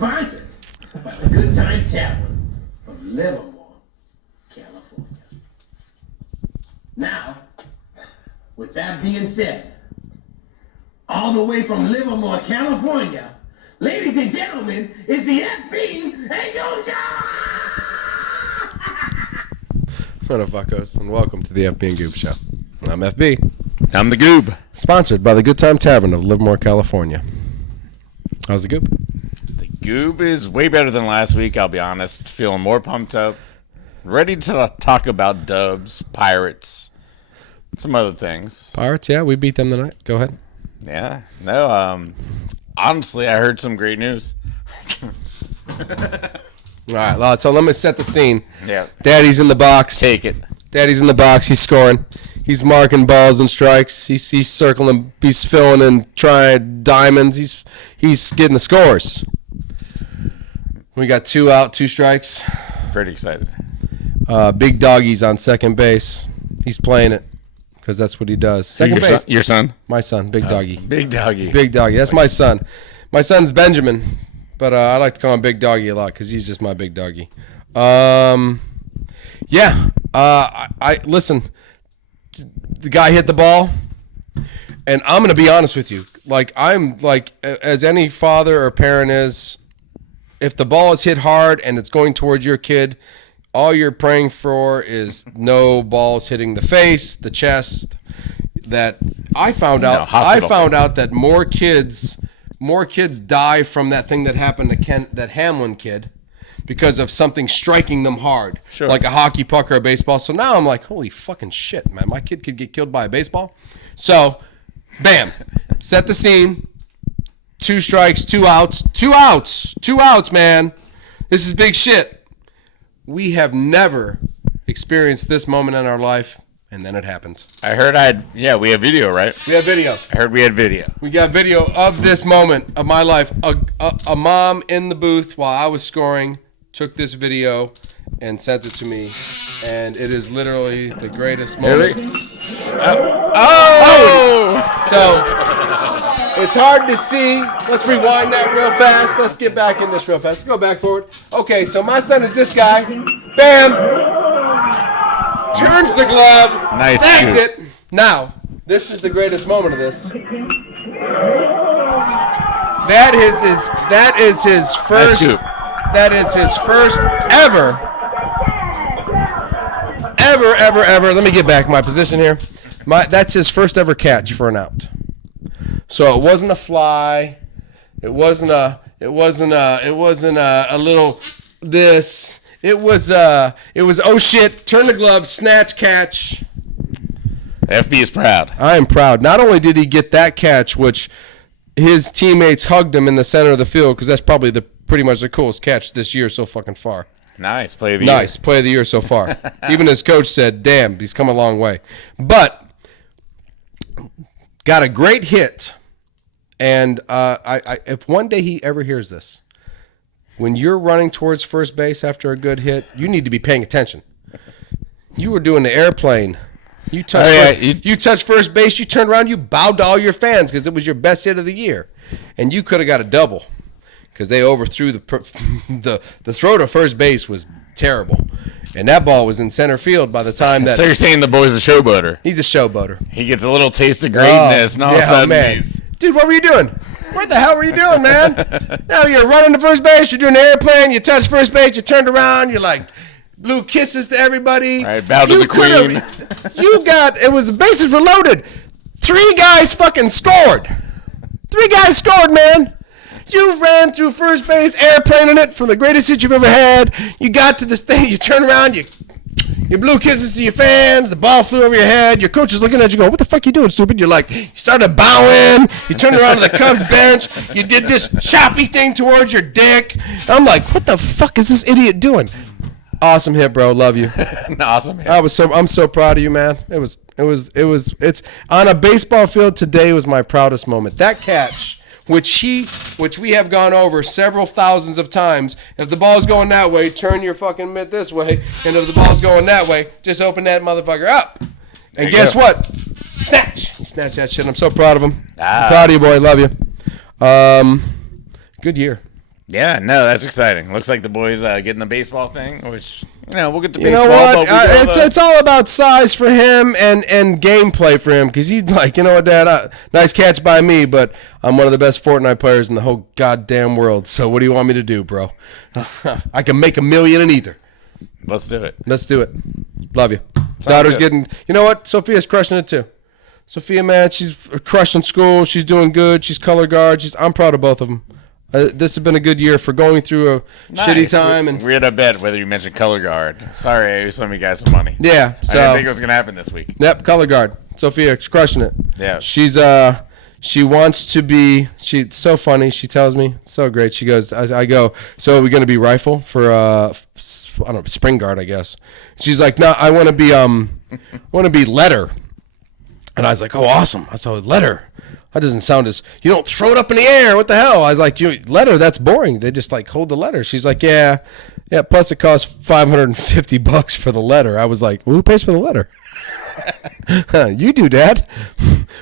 Sponsored by the Good Time Tavern of Livermore, California. Now, with that being said, all the way from Livermore, California, ladies and gentlemen, it's the FB and Goob Show! Motherfuckers, and welcome to the FB and Goob Show. I'm FB. I'm the Goob. Sponsored by the Good Time Tavern of Livermore, California. How's the Goob? The Goob is way better than last week, I'll be honest. Feeling more pumped up. Ready to talk about Dubs, Pirates, some other things. Pirates, yeah, we beat them tonight. Go ahead. Yeah, no, honestly, I heard some great news. All right, so let me set the scene. Yeah. Daddy's in the box. Take it. Daddy's in the box. He's scoring. He's marking balls and strikes. He's circling. He's filling and trying diamonds. He's getting the scores. We got 2 out, 2 strikes. Pretty excited. Big Doggy's on second base. He's playing it because that's what he does. Second base. Your son? My son, Big Doggy. Big Doggy. Big Doggy. That's my son. My son's Benjamin, but I like to call him Big Doggy a lot because he's just my big doggy. Yeah. I listen. The guy hit the ball, and I'm gonna be honest with you. Like I'm like as any father or parent is, if the ball is hit hard and it's going towards your kid, all you're praying for is no balls hitting the face, the chest. That I found out. I found out that more kids die from that thing that happened to that Hamlin kid because of something striking them hard, sure, like a hockey puck or a baseball. So now I'm like, holy fucking shit, man! My kid could get killed by a baseball. So, bam, set the scene. 2 strikes, 2 outs, 2 outs, 2 outs, man. This is big shit. We have never experienced this moment in our life, and then it happened. I heard we have video, right? We have video. I heard we had video. We got video of this moment of my life. A mom in the booth while I was scoring took this video and sent it to me, and it is literally the greatest moment. So it's hard to see. Let's rewind that real fast. Let's get back in this real fast. Let's go back forward. Okay, so my son is this guy. Bam! Turns the glove. Nice. Snags it. Now, this is the greatest moment of this. That is his first. Nice. That is his first ever. Let me get back in my position here. That's his first ever catch for an out. So it wasn't a fly. It wasn't a little this. It was oh shit, turn the glove, snatch, catch. FB is proud. I am proud. Not only did he get that catch, which his teammates hugged him in the center of the field, because that's probably pretty much the coolest catch this year so fucking far. Nice play of the year. Nice play of the year so far. Even his coach said, damn, he's come a long way. But got a great hit. And if one day he ever hears this, when you're running towards first base after a good hit, you need to be paying attention. You were doing the airplane. You touched first base, you turned around, you bowed to all your fans because it was your best hit of the year. And you could have got a double because they overthrew the throw to first base was terrible. And that ball was in center field by the time that... So you're saying the boy's a showboater? He's a showboater. He gets a little taste of greatness, and all of a sudden he's... Dude, what were you doing? What the hell were you doing, man? Now you're running to first base, you're doing the airplane, you touch first base, you turned around, you're like, blew kisses to everybody. All right, bow to the queen. The bases were loaded. 3 guys fucking scored. 3 guys scored, man. You ran through first base, airplaning it from the greatest hit you've ever had. You got to this thing, you turn around, you blew kisses to your fans, the ball flew over your head, your coach is looking at you going, what the fuck you doing, stupid? You're like, you started bowing, you turned around to the Cubs bench, you did this choppy thing towards your dick. I'm like, what the fuck is this idiot doing? Awesome hit, bro. Love you. Awesome hit. I'm so proud of you, man. It's on a baseball field today was my proudest moment. That catch, which we have gone over several thousands of times. If the ball's going that way, turn your fucking mitt this way. And if the ball's going that way, just open that motherfucker up. And guess what? Snatch. He snatched that shit. I'm so proud of him. I'm proud of you, boy. Love you. Good year. Yeah, no, that's exciting. Looks like the boys getting the baseball thing, which we'll get to You baseball. know what? But It's all about size for him and gameplay for him because he's like, you know what, Dad? Nice catch by me, but I'm one of the best Fortnite players in the whole goddamn world. So what do you want me to do, bro? I can make $1 million in either. Let's do it. Let's do it. Love you. Daughter's getting. You know what? Sophia's crushing it too. Sophia, man, she's crushing school. She's doing good. She's color guard. I'm proud of both of them. This has been a good year for going through a shitty time. And we had a bet whether you mentioned color guard. Sorry, I owe some of you guys some money. Yeah, so I didn't think it was gonna happen this week. Yep, color guard. Sophia's crushing it. Yeah, she wants to be. She's so funny. She tells me so great. She goes, I go. So are we gonna be rifle for I don't know, spring guard, I guess. She's like, no, I want to be letter. And I was like, oh, awesome. I saw letter. That doesn't sound as, you don't throw it up in the air. What the hell? I was like, letter, that's boring. They just like hold the letter. She's like, yeah. Plus it costs $550 for the letter. I was like, well, who pays for the letter? You do, Dad.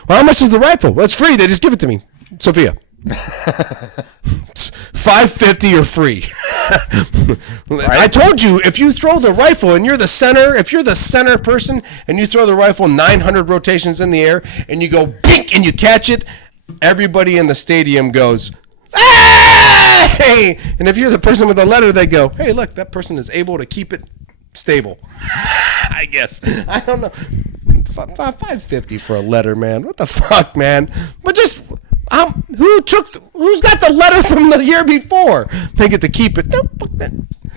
Well, how much is the rifle? Well, it's free. They just give it to me. Sophia. $550 or free. Right. I told you, if you throw the rifle and you're the center person and you throw the rifle 900 rotations in the air and you go bink and you catch it, everybody in the stadium goes, hey! And if you're the person with the letter, they go, hey, look, that person is able to keep it stable. I guess. I don't know. $550 for a letter, man. What the fuck, man? But just... who's got the letter from the year before? They get to keep it.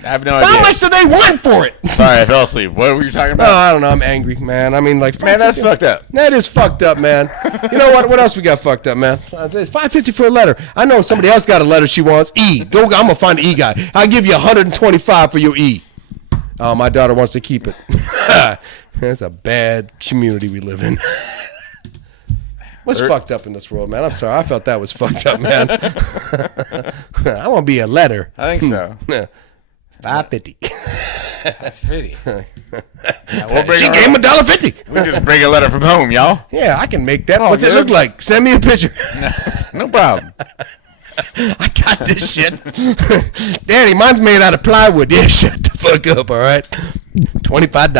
I have no idea. How much do they want for it? Sorry, I fell asleep. What were you talking about? Oh, I don't know. I'm angry, man. I mean, like, man, that's fucked up. That is fucked up, man. You know what? What else we got fucked up, man? $550 for a letter. I know somebody else got a letter she wants. E. Go. I'm gonna find the E guy. I'll give you $125 for your E. Oh, my daughter wants to keep it. That's a bad community we live in. What's fucked up in this world, man? I'm sorry. I felt that was fucked up, man. I want to be a letter. I think so. $550. $550. She gave him $1.50. We just bring a letter from home, y'all. Yeah, I can make that. What's it look like? Send me a picture. No problem. I got this shit. Daddy, mine's made out of plywood. Yeah, shut the fuck up, all right? $25.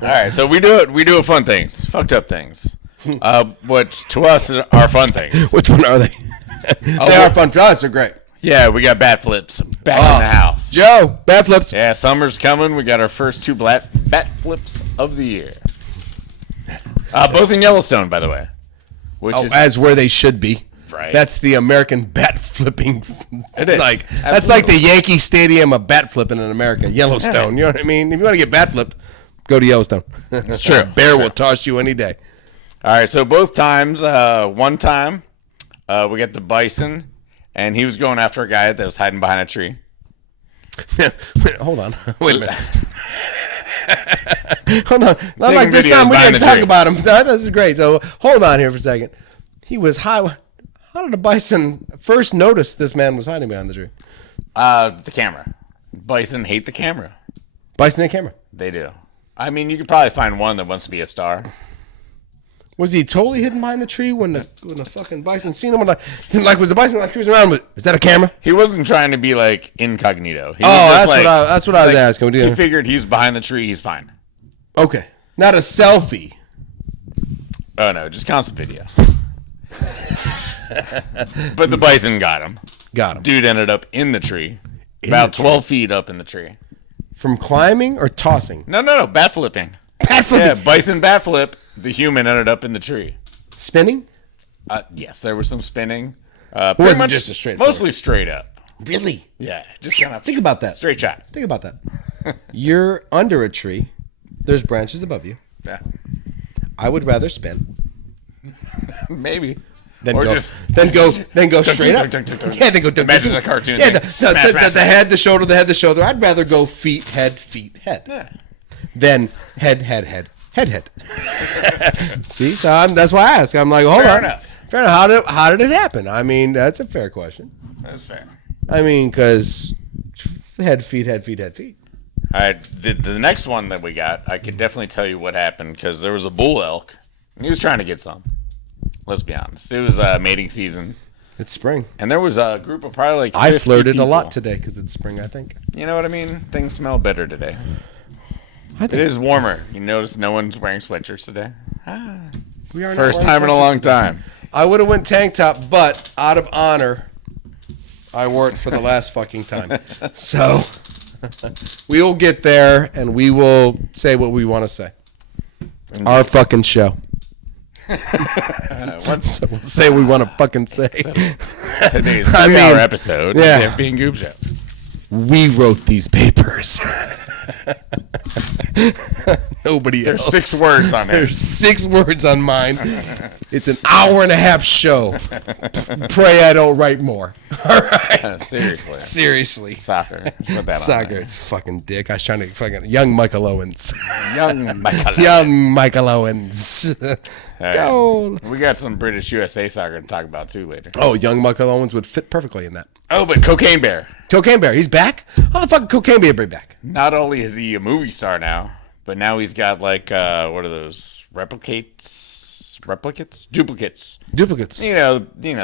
All right, so we do fun things, fucked up things. Which to us are fun things. Which one are they? They are fun for us. They're great. Yeah, we got bat flips back in the house. Joe, bat flips. Yeah, summer's coming. We got our first 2 bat flips of the year. Both in Yellowstone, by the way. Which is as where they should be. Right. That's the American bat flipping. It is. That's like the Yankee Stadium of bat flipping in America. Yellowstone. You know what I mean? If you want to get bat flipped, go to Yellowstone. It's true. Bear will toss you any day. All right, so both times, one time, we got the bison, and he was going after a guy that was hiding behind a tree. Hold on. Wait a minute. Hold on. Not like this time we didn't talk about him. This is great. So hold on here for a second. He was high. How did the bison first notice this man was hiding behind the tree? The camera. Bison hate the camera. Bison hate camera. They do. I mean, you could probably find one that wants to be a star. Was he totally hidden behind the tree when the fucking bison seen him? Was the bison like cruising around? Is that a camera? He wasn't trying to be like incognito. That's what I was asking. He figured he's behind the tree. He's fine. Okay, not a selfie. Oh no, just constant video. But the bison got him. Got him. Dude ended up in the tree, about 12 feet up in the tree. From climbing or tossing? No, bat flipping. Bat flipping. Yeah, bison bat flip. The human ended up in the tree. Spinning? Yes, there was some spinning. Pretty much just a straight mostly straight up. Really? Yeah, just kind of think about that. Straight shot. Think about that. You're under a tree. There's branches above you. Yeah. I would rather spin. Maybe. Then go straight up. Yeah, then go. Imagine the cartoon. Yeah, the head, the shoulder, the head, the shoulder. I'd rather go feet, head. Yeah. Then head. See, so that's why I ask. I'm like, hold on. Fair enough. How did it happen? I mean, that's a fair question. That's fair. I mean, because head, feet. All right, the next one that we got, I can definitely tell you what happened because there was a bull elk, and he was trying to get some. Let's be honest. It was mating season. It's spring. And there was a group of probably like 50 I flirted people. a lot today because it's spring, I think. You know what I mean? Things smell better today. I think It is warmer. You notice no one's wearing sweatshirts today? we are not First wearing time in a sweatshirts long today. time. I would have went tank top, but out of honor, I wore it for the last fucking time. So we will get there and we will say what we want to say. Our fucking show. So we'll say what we want to fucking say. Today's I 3-hour mean, episode yeah. of the FB and Goob Show. We wrote these papers. Nobody There's else. 6 words on there. There's 6 words on mine. It's an hour-and-a-half show. Pray I don't write more. All right. Seriously. Seriously. Soccer. Just put that on Soccer. there. Fucking dick. I was trying to fucking young Michael Owens. Young Michael. Young Michael Owens. Hey, Goal. we got some British USA soccer to talk about too later. Oh, young Michael Owens would fit perfectly in that. Oh, but Cocaine Bear. Cocaine Bear, he's back? How the fuck Cocaine Bear be back? Not only is he a movie star now, but now he's got like what are those duplicates? Duplicates. You know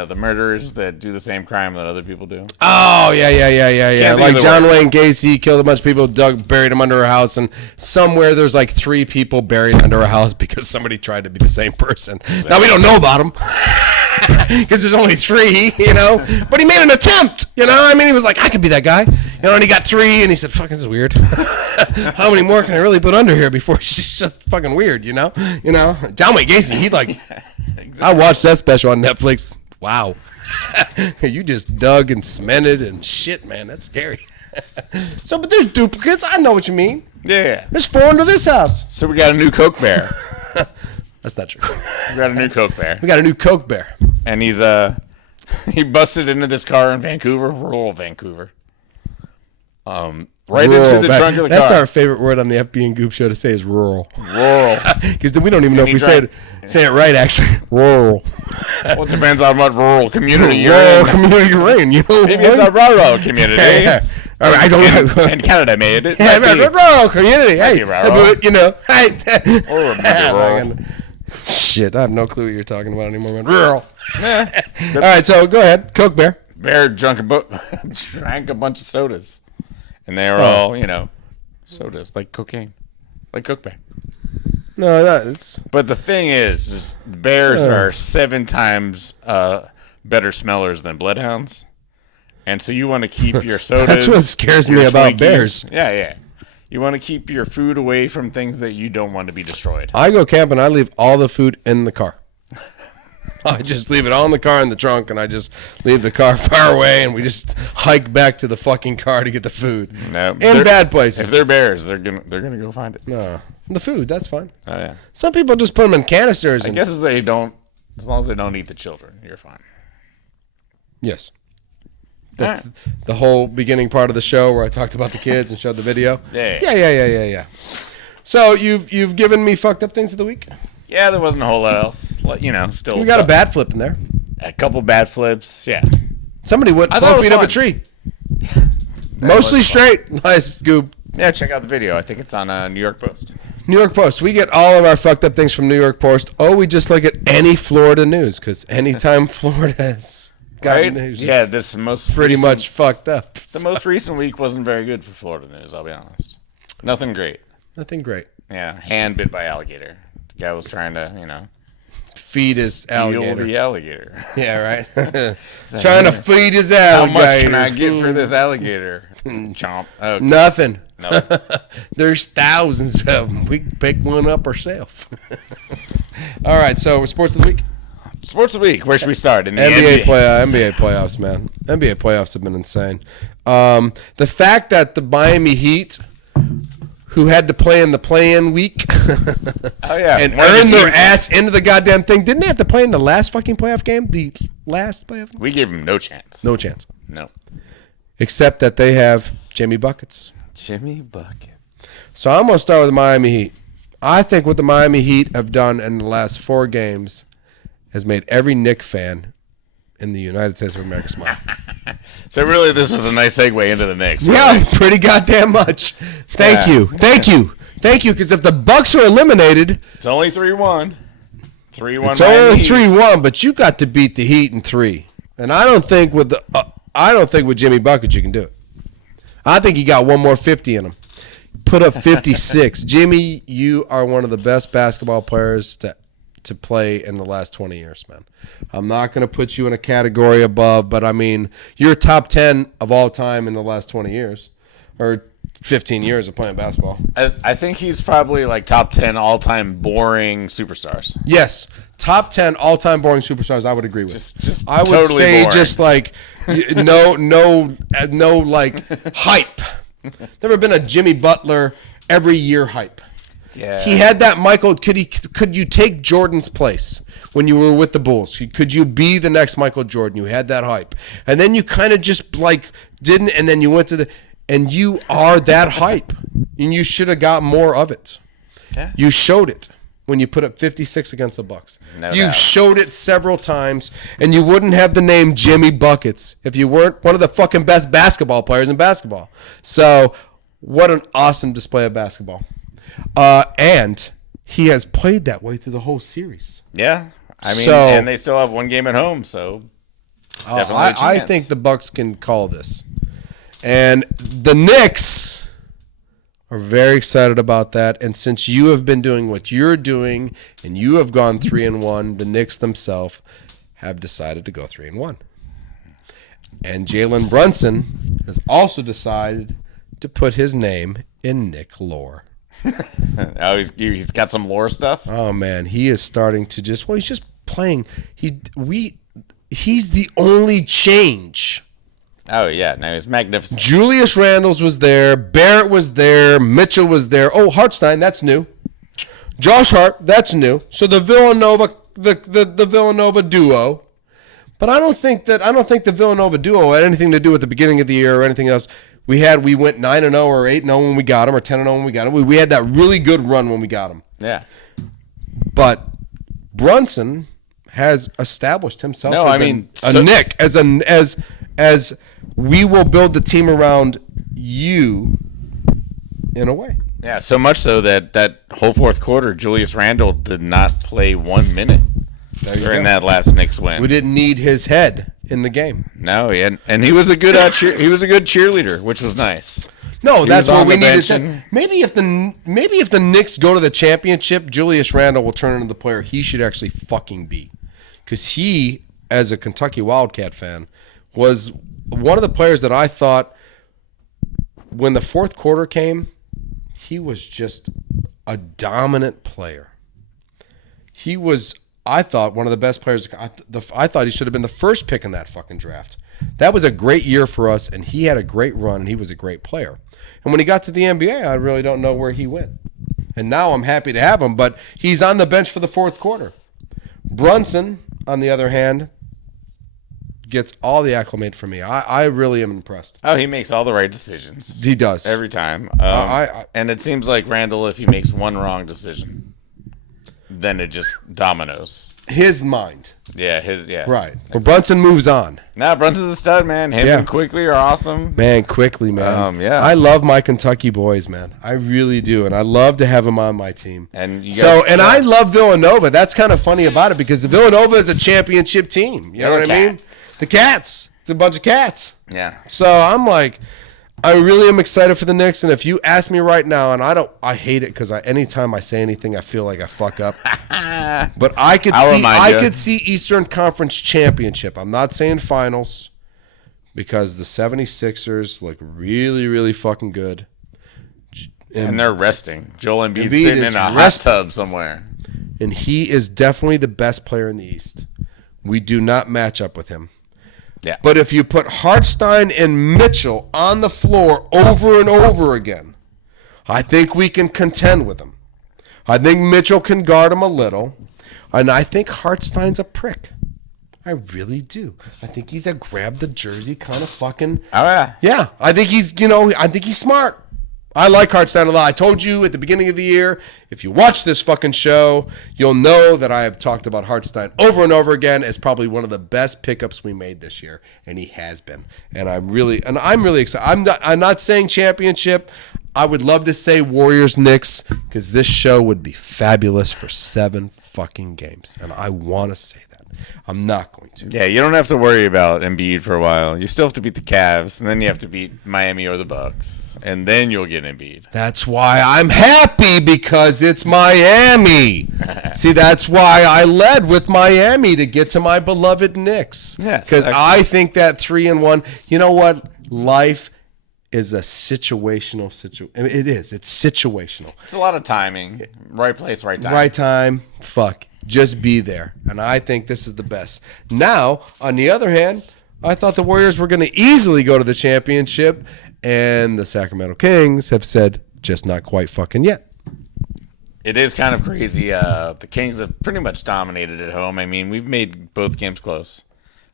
the murderers that do the same crime that other people do. Oh, yeah. Can't think Like of the John word. Wayne Gacy killed a bunch of people, buried them under a house, and somewhere there's like 3 people buried under a house because somebody tried to be the same person. Now, we don't know about them because there's only 3, you know, but he made an attempt, you know? I mean, he was like, I could be that guy, you know, and he got 3, and he said, fuck, this is weird. How many more can I really put under here before she's just fucking weird, you know? John Wayne Gacy, he like... I watched that special on Netflix. Wow. You just dug and cemented and shit, man. That's scary. But there's duplicates. I know what you mean. Yeah. There's 4 under this house. So we got a new Coke Bear. That's not true. We got a new Coke Bear. We got a new Coke Bear. And he's he busted into this car in Vancouver, rural Vancouver. Right Rural. into the trunk of the That's car. our favorite word on the FB and Goop show to say is rural. Rural. Because we don't even know if he we say it right, actually. Rural. Well, it depends on what rural community you're Rural in. community you're in. You know Maybe it's a rural community. All right, I don't know. And Canada made it. Yeah, Might be- rural community. Hey, be rural. but, you know. Hey. Or maybe rural. Shit, I have no clue what you're talking about anymore, man. Rural. Yeah. All right, so go ahead. Coke Bear. Bear drank a bunch of sodas. And they were all, sodas, like cocaine. Like Coke Bear. No, that's... But the thing is bears are 7 times better smellers than bloodhounds. And so you want to keep your sodas. That's what scares me your about Twinkies. bears. Yeah. You want to keep your food away from things that you don't want to be destroyed. I go camping, I leave all the food in the car. I just leave it all in the car in the trunk, and I just leave the car far away, and we just hike back to the fucking car to get the food. No, In they're- bad places. If they're bears, they're gonna go find it. No. The food, that's fine. Oh yeah. Some people just put them in canisters. I And, guess as long as they don't eat the children, you're fine. yes. Alright. The whole beginning part of the show where I talked about the kids and showed the video. Yeah. So you've given me fucked up things of the week. Yeah, there wasn't a whole lot else. Still. We got a bat flip in there. a couple bad flips. Yeah. Somebody went I thought 12 it was feet up a fun. tree. Mostly was fun. straight. Nice, Goob. Yeah, check out the video. I think it's on New York Post. New York Post. We get all of our fucked up things from New York Post. Oh, we just look at any Florida news because anytime Florida has got Right? news, Yeah, it's this most pretty recent- much fucked up. The most recent week wasn't very good for Florida news. I'll be honest. Nothing great. Nothing great. Yeah, hand bit by alligator. The guy was trying to, Feed his steal alligator. the alligator. Yeah, right. Trying to feed his How alligator. much can I get for this alligator? Chomp. Oh, Nothing. no. There's thousands of them. We can pick one up ourselves. All right, so we're sports of the week. Sports of the week. Where should we start? In the NBA NBA. NBA playoffs, man. NBA playoffs have been insane. The fact that the Miami Heat, who had to play in the play-in week, Oh, yeah. and One of the earned their teams- ass into the goddamn thing, didn't they have to play in the last fucking playoff game? The last playoff game? We gave him no chance. No chance. No. Except that they have Jimmy Buckets. Jimmy Bucket. So I'm going to start with the Miami Heat. I think what the Miami Heat have done in the last 4 games has made every Knicks fan in the United States of America smile. So really, this was a nice segue into the Knicks. Yeah, pretty goddamn much. Thank Yeah. you. Because if the Bucks are eliminated, It's only 3-1. 3-1. it's only 3-1, but you got to beat the Heat in 3. And I don't think with Jimmy Buckets you can do it. I think he got one more 50 in him. Put up 56. Jimmy, you are one of the best basketball players to play in the last 20 years, man. I'm not going to put you in a category above, but I mean, you're top 10 of all time in the last 20 years or 15 years of playing basketball. I think he's probably like top 10 all-time boring superstars. Yes, top 10 all-time boring superstars. I would agree with. Just I would totally say boring. just like no like hype. Never been a Jimmy Butler every year hype. Yeah. He had that Michael. Could you take Jordan's place when you were with the Bulls? Could you be the next Michael Jordan? You had that hype, and then you kind of just like didn't, and then you went to the, and you are that hype, and you should have got more of it. Yeah. You showed it when you put up 56 against the Bucks. No You've doubt. showed it several times, and you wouldn't have the name Jimmy Buckets if you weren't one of the fucking best basketball players in basketball. So, what an awesome display of basketball. And he has played that way through the whole series. Yeah. I mean, So- and they still have one game at home, so definitely a I chance. think the Bucks can call this. And the Knicks are very excited about that. And since you have been doing what you're doing and you have gone 3-1, the Knicks themselves have decided to go 3-1. And Jalen Brunson has also decided to put his name in Nick lore. Oh, he's got some lore stuff. Oh man, he is starting to just he's just playing. He's the only change. Oh yeah, no, he's magnificent. Julius Randles was there, Barrett was there, Mitchell was there. Oh, Hartstein, that's new. Josh Hart, that's new. So the Villanova the Villanova duo. But I don't think the Villanova duo had anything to do with the beginning of the year or anything else. We went 9-0 or 8-0 when we got him, or 10-0 when we got him. We had that really good run when we got him. Yeah. But Brunson has established himself No, as I mean, a Nick, as we will build the team around you in a way. Yeah, so much so that whole fourth quarter, Julius Randle did not play 1 minute during that last Knicks win. We didn't need his head in the game. No, and he was a good he was a good cheerleader, which was nice. No, that's was where on we the needed bench to. and- Maybe if the Knicks go to the championship, Julius Randle will turn into the player he should actually fucking be, because he, as a Kentucky Wildcat fan, was one of the players that I thought when the fourth quarter came, he was just a dominant player. He was, I thought, one of the best players. I thought he should have been the first pick in that fucking draft. That was a great year for us, and he had a great run, and he was a great player. And when he got to the NBA, I really don't know where he went. And now I'm happy to have him, but he's on the bench for the fourth quarter. Brunson, on the other hand, gets all the acclimate from me. I really am impressed. Oh, he makes all the right decisions He does. every time. I- And it seems like Randle, if he makes one wrong decision, then it just dominoes. His mind. Yeah. Right. Well, Brunson moves on. Now Brunson's a stud, man. Him Yeah. and Quickly are awesome. Man, quickly, man. Yeah. I love my Kentucky boys, man. I really do. And I love to have them on my team. And you So, guys- and I love Villanova. That's kind of funny about it, because the Villanova is a championship team. You know what I mean? The Cats. It's a bunch of cats. Yeah. So I'm like, I really am excited for the Knicks. And if you ask me right now, and I hate it because anytime I say anything, I feel like I fuck up. But I could see Eastern Conference Championship. I'm not saying finals, because the 76ers look really, really fucking good. And they're resting. Joel Embiid's Embiid sitting is in a resting. hot tub somewhere. And he is definitely the best player in the East. We do not match up with him. Yeah. But if you put Hartstein and Mitchell on the floor over and over again, I think we can contend with them. I think Mitchell can guard him a little. And I think Hartstein's a prick. I really do. I think he's a grab the jersey kind of fucking... Oh, yeah. Yeah, I think he's smart. I like Hartstein a lot. I told you at the beginning of the year, if you watch this fucking show, you'll know that I have talked about Hartstein over and over again as probably one of the best pickups we made this year, and he has been. And I'm really excited. I'm not saying championship. I would love to say Warriors Knicks, because this show would be fabulous for 7 fucking games, and I want to say that. I'm not going to. Yeah, you don't have to worry about Embiid for a while. You still have to beat the Cavs, and then you have to beat Miami or the Bucks, and then you'll get Embiid. That's why I'm happy, because it's Miami. See, that's why I led with Miami to get to my beloved Knicks. Yes, Because excellent. I think that 3-1, you know what? Life is a situational situation. It is. It's situational. It's a lot of timing. Right place, right time. Right time, fuck. Just be there. And I think this is the best. Now, on the other hand, I thought the Warriors were going to easily go to the championship, and the Sacramento Kings have said, just not quite fucking yet. It is kind of crazy. The Kings have pretty much dominated at home. I mean, we've made both games close.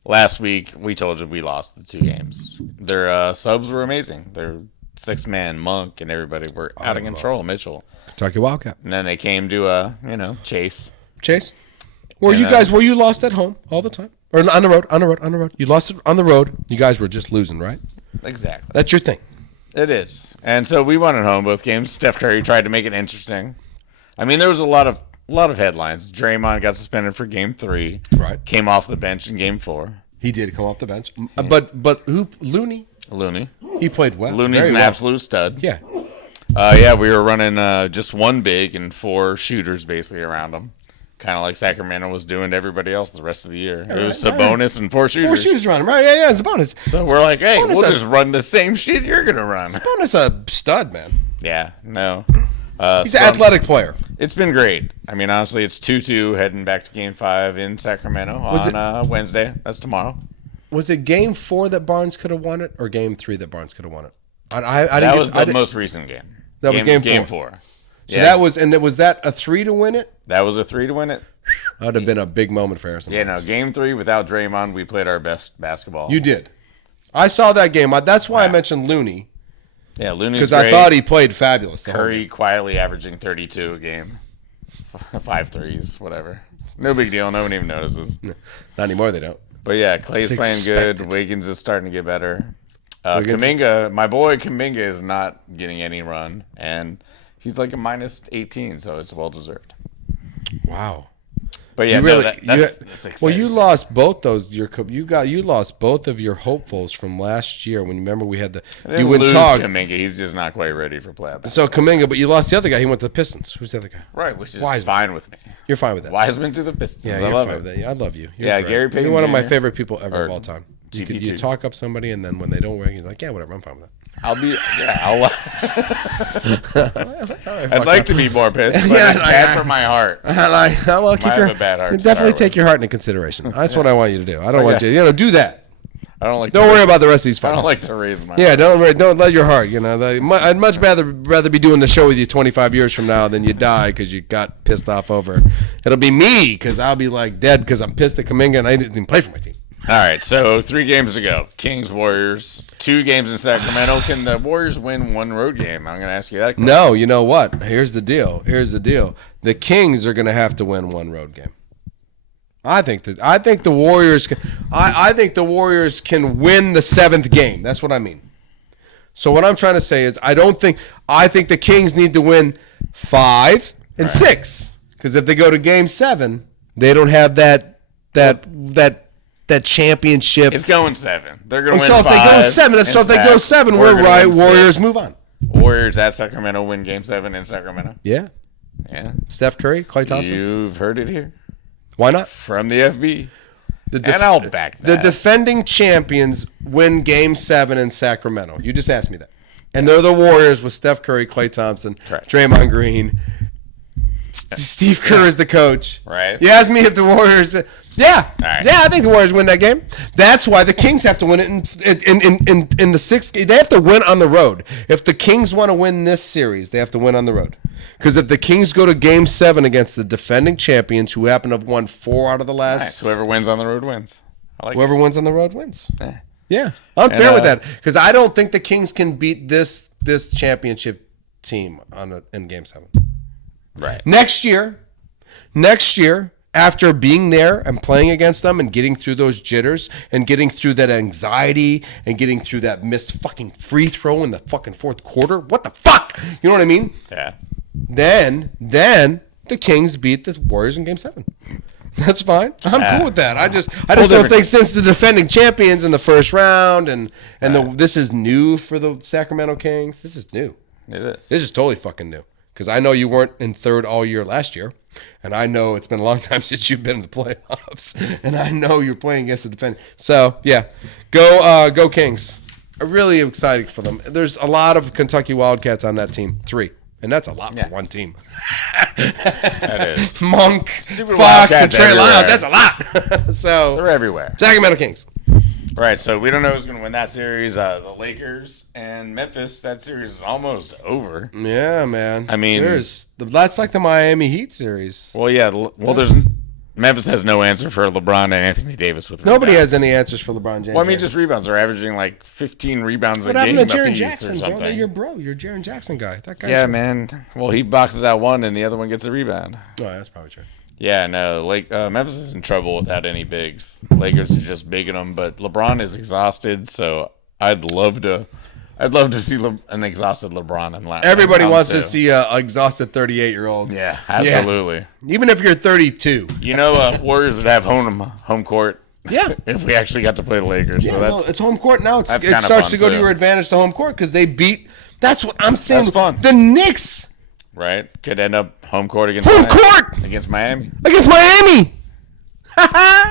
Last week, we told you we lost the 2 games. Their subs were amazing. Their 6-man, Monk, and everybody were out of control. Mitchell. Kentucky Wildcat. And then they came to, Chase. Chase, were you lost at home all the time? Or on the road? You lost it on the road. You guys were just losing, right? Exactly. That's your thing. It is. And so we won at home both games. Steph Curry tried to make it interesting. I mean, there was a lot of headlines. Draymond got suspended for Game 3. Right. Came off the bench in Game 4. He did come off the bench. But who? Looney? He played well. Looney's Very an well. absolute stud. Yeah. We were running just one big and 4 shooters basically around him. Kind of like Sacramento was doing to everybody else the rest of the year. It was Sabonis and 4 shooters. 4 shooters around him. Right? Yeah, it's a bonus. So we're like, hey, Sabonis we'll a- just run the same shit you're going to run. Bonus a stud, man. Yeah, no. He's an athletic player. It's been great. I mean, honestly, it's 2-2 heading back to Game 5 in Sacramento on Wednesday. That's tomorrow. Was it Game 4 that Barnes could have won it, or Game 3 that Barnes could have won it? That was the most recent game. That was Game 4. So Yeah. was that a 3 to win it? That was a 3 to win it. That would have been a big moment for Harrison. Yeah, Barnes. no, Game 3 without Draymond, we played our best basketball. You did. I saw that game. That's why I mentioned Looney, Yeah, Looney's because great. I thought he played fabulous. The whole Curry game. quietly averaging 32 a game. 5 threes, whatever. No big deal. No one even notices. Not anymore, they don't. But yeah, Clay's It's playing good. expected. Wiggins is starting to get better. Wiggins- Kuminga, my boy Kuminga is not getting any run, and he's like a minus 18, so it's well deserved. Wow. But yeah, You really, that's well, you exciting. lost both those. You lost both of your hopefuls from last year. When you remember we had I you didn't would lose talk. Kuminga. He's just not quite ready for playoff. So Kuminga, but you lost the other guy. He went to the Pistons. Who's the other guy? Right, which is Wiseman. fine with me. You're fine with that. Wiseman to the Pistons. Yeah, I you're love fine it. with that. Yeah, I love you. You're Yeah, great. Gary Payton You're one of my Jr. favorite people ever Or of all time. You GP2. talk up somebody, and then when they don't wear, you're like, yeah, whatever. I'm fine with that. I'd like to be more pissed, but Yeah, it's bad for my heart. Well, keep I have your a bad heart to definitely start take with. your heart into consideration. That's what I want you to do. I don't want yeah. you. Do that. I don't like. Don't to worry about the rest of these. I don't fuckers. like to raise my. Yeah, don't let your heart. I'd much rather be doing the show with you 25 years from now than you die because you got pissed off over. It'll be me because I'll be like dead because I'm pissed at Kuminga and I didn't even play for my team. All right, so 3 games to go. Kings, Warriors, 2 games in Sacramento. Can the Warriors win 1 road game? I'm going to ask you that question. No, you know what? Here's the deal. The Kings are going to have to win 1 road game. I think the Warriors can. I think the Warriors can win the 7th game. That's what I mean. So what I'm trying to say is I think the Kings need to win 5 and 6 because if they go to Game 7, they don't have that championship. It's going 7. They're going to win So if 5. they go 7, so if they go 7, we're right. Warriors move on. Warriors at Sacramento win Game 7 in Sacramento. Yeah. Yeah. Steph Curry, Klay Thompson. You've heard it here Why not? from the FB. And I'll back that. The defending champions win Game 7 in Sacramento. You just asked me that. And they're the Warriors with Steph Curry, Klay Thompson, Correct. Draymond Green. Steve Kerr is the coach. Right. You asked me if the Warriors... Yeah. right. Yeah, I think the Warriors win that game. That's why the Kings have to win it in the 6th game. They have to win on the road. If the Kings want to win this series, they have to win on the road. Because if the Kings go to Game 7 against the defending champions who happen to have won 4 out of the last... Nice. Whoever wins on the road wins. I like Whoever wins on the road wins. it. Yeah, I'm fair with that because I don't think the Kings can beat this championship team in Game 7. Right. Next year, after being there and playing against them and getting through those jitters and getting through that anxiety and getting through that missed fucking free throw in the fucking 4th quarter, what the fuck? You know what I mean? Yeah. Then the Kings beat the Warriors in Game 7. That's fine. I'm cool with that. I just don't think since the defending champions in the first round and this is new for the Sacramento Kings. This is new. It is. This is totally fucking new. Because I know you weren't in third all year last year, and I know it's been a long time since you've been in the playoffs, and I know you're playing against the defending. So yeah, go Kings. I'm really excited for them. There's a lot of Kentucky Wildcats on that team. 3. And that's a lot for one team. That is. Monk, Super Fox, and Wildcats Trey everywhere. Lyles. That's a lot. So They're everywhere. Sacramento Kings. Right, so we don't know who's going to win that series. The Lakers and Memphis, that series is almost over. Yeah, man. I mean, that's like the Miami Heat series. Well, yeah. Memphis has no answer for LeBron and Anthony Davis with Nobody rebounds. has any answers for LeBron James. Well, I mean, just rebounds. They're averaging like 15 rebounds a game happened to Jaren apiece Jackson, or something. bro? You're Jaren Jackson guy. That guy. Yeah, man. Well, he boxes out one and the other one gets a rebound. Oh, that's probably true. Yeah, no. Memphis is in trouble without any bigs. Lakers is just bigging them, but LeBron is exhausted. So I'd love to see an exhausted LeBron in last. Everybody wants to see an exhausted 38-year-old. Yeah, absolutely. Yeah. Even if you're 32. You know, Warriors would have home court. Yeah. If we actually got to play the Lakers, Yeah, so that's it's home court now. It kinda starts fun, to go to too. your advantage to home court because they beat. That's what I'm saying. That's fun. The Knicks right. Could end up home court against against Miami. Against Miami.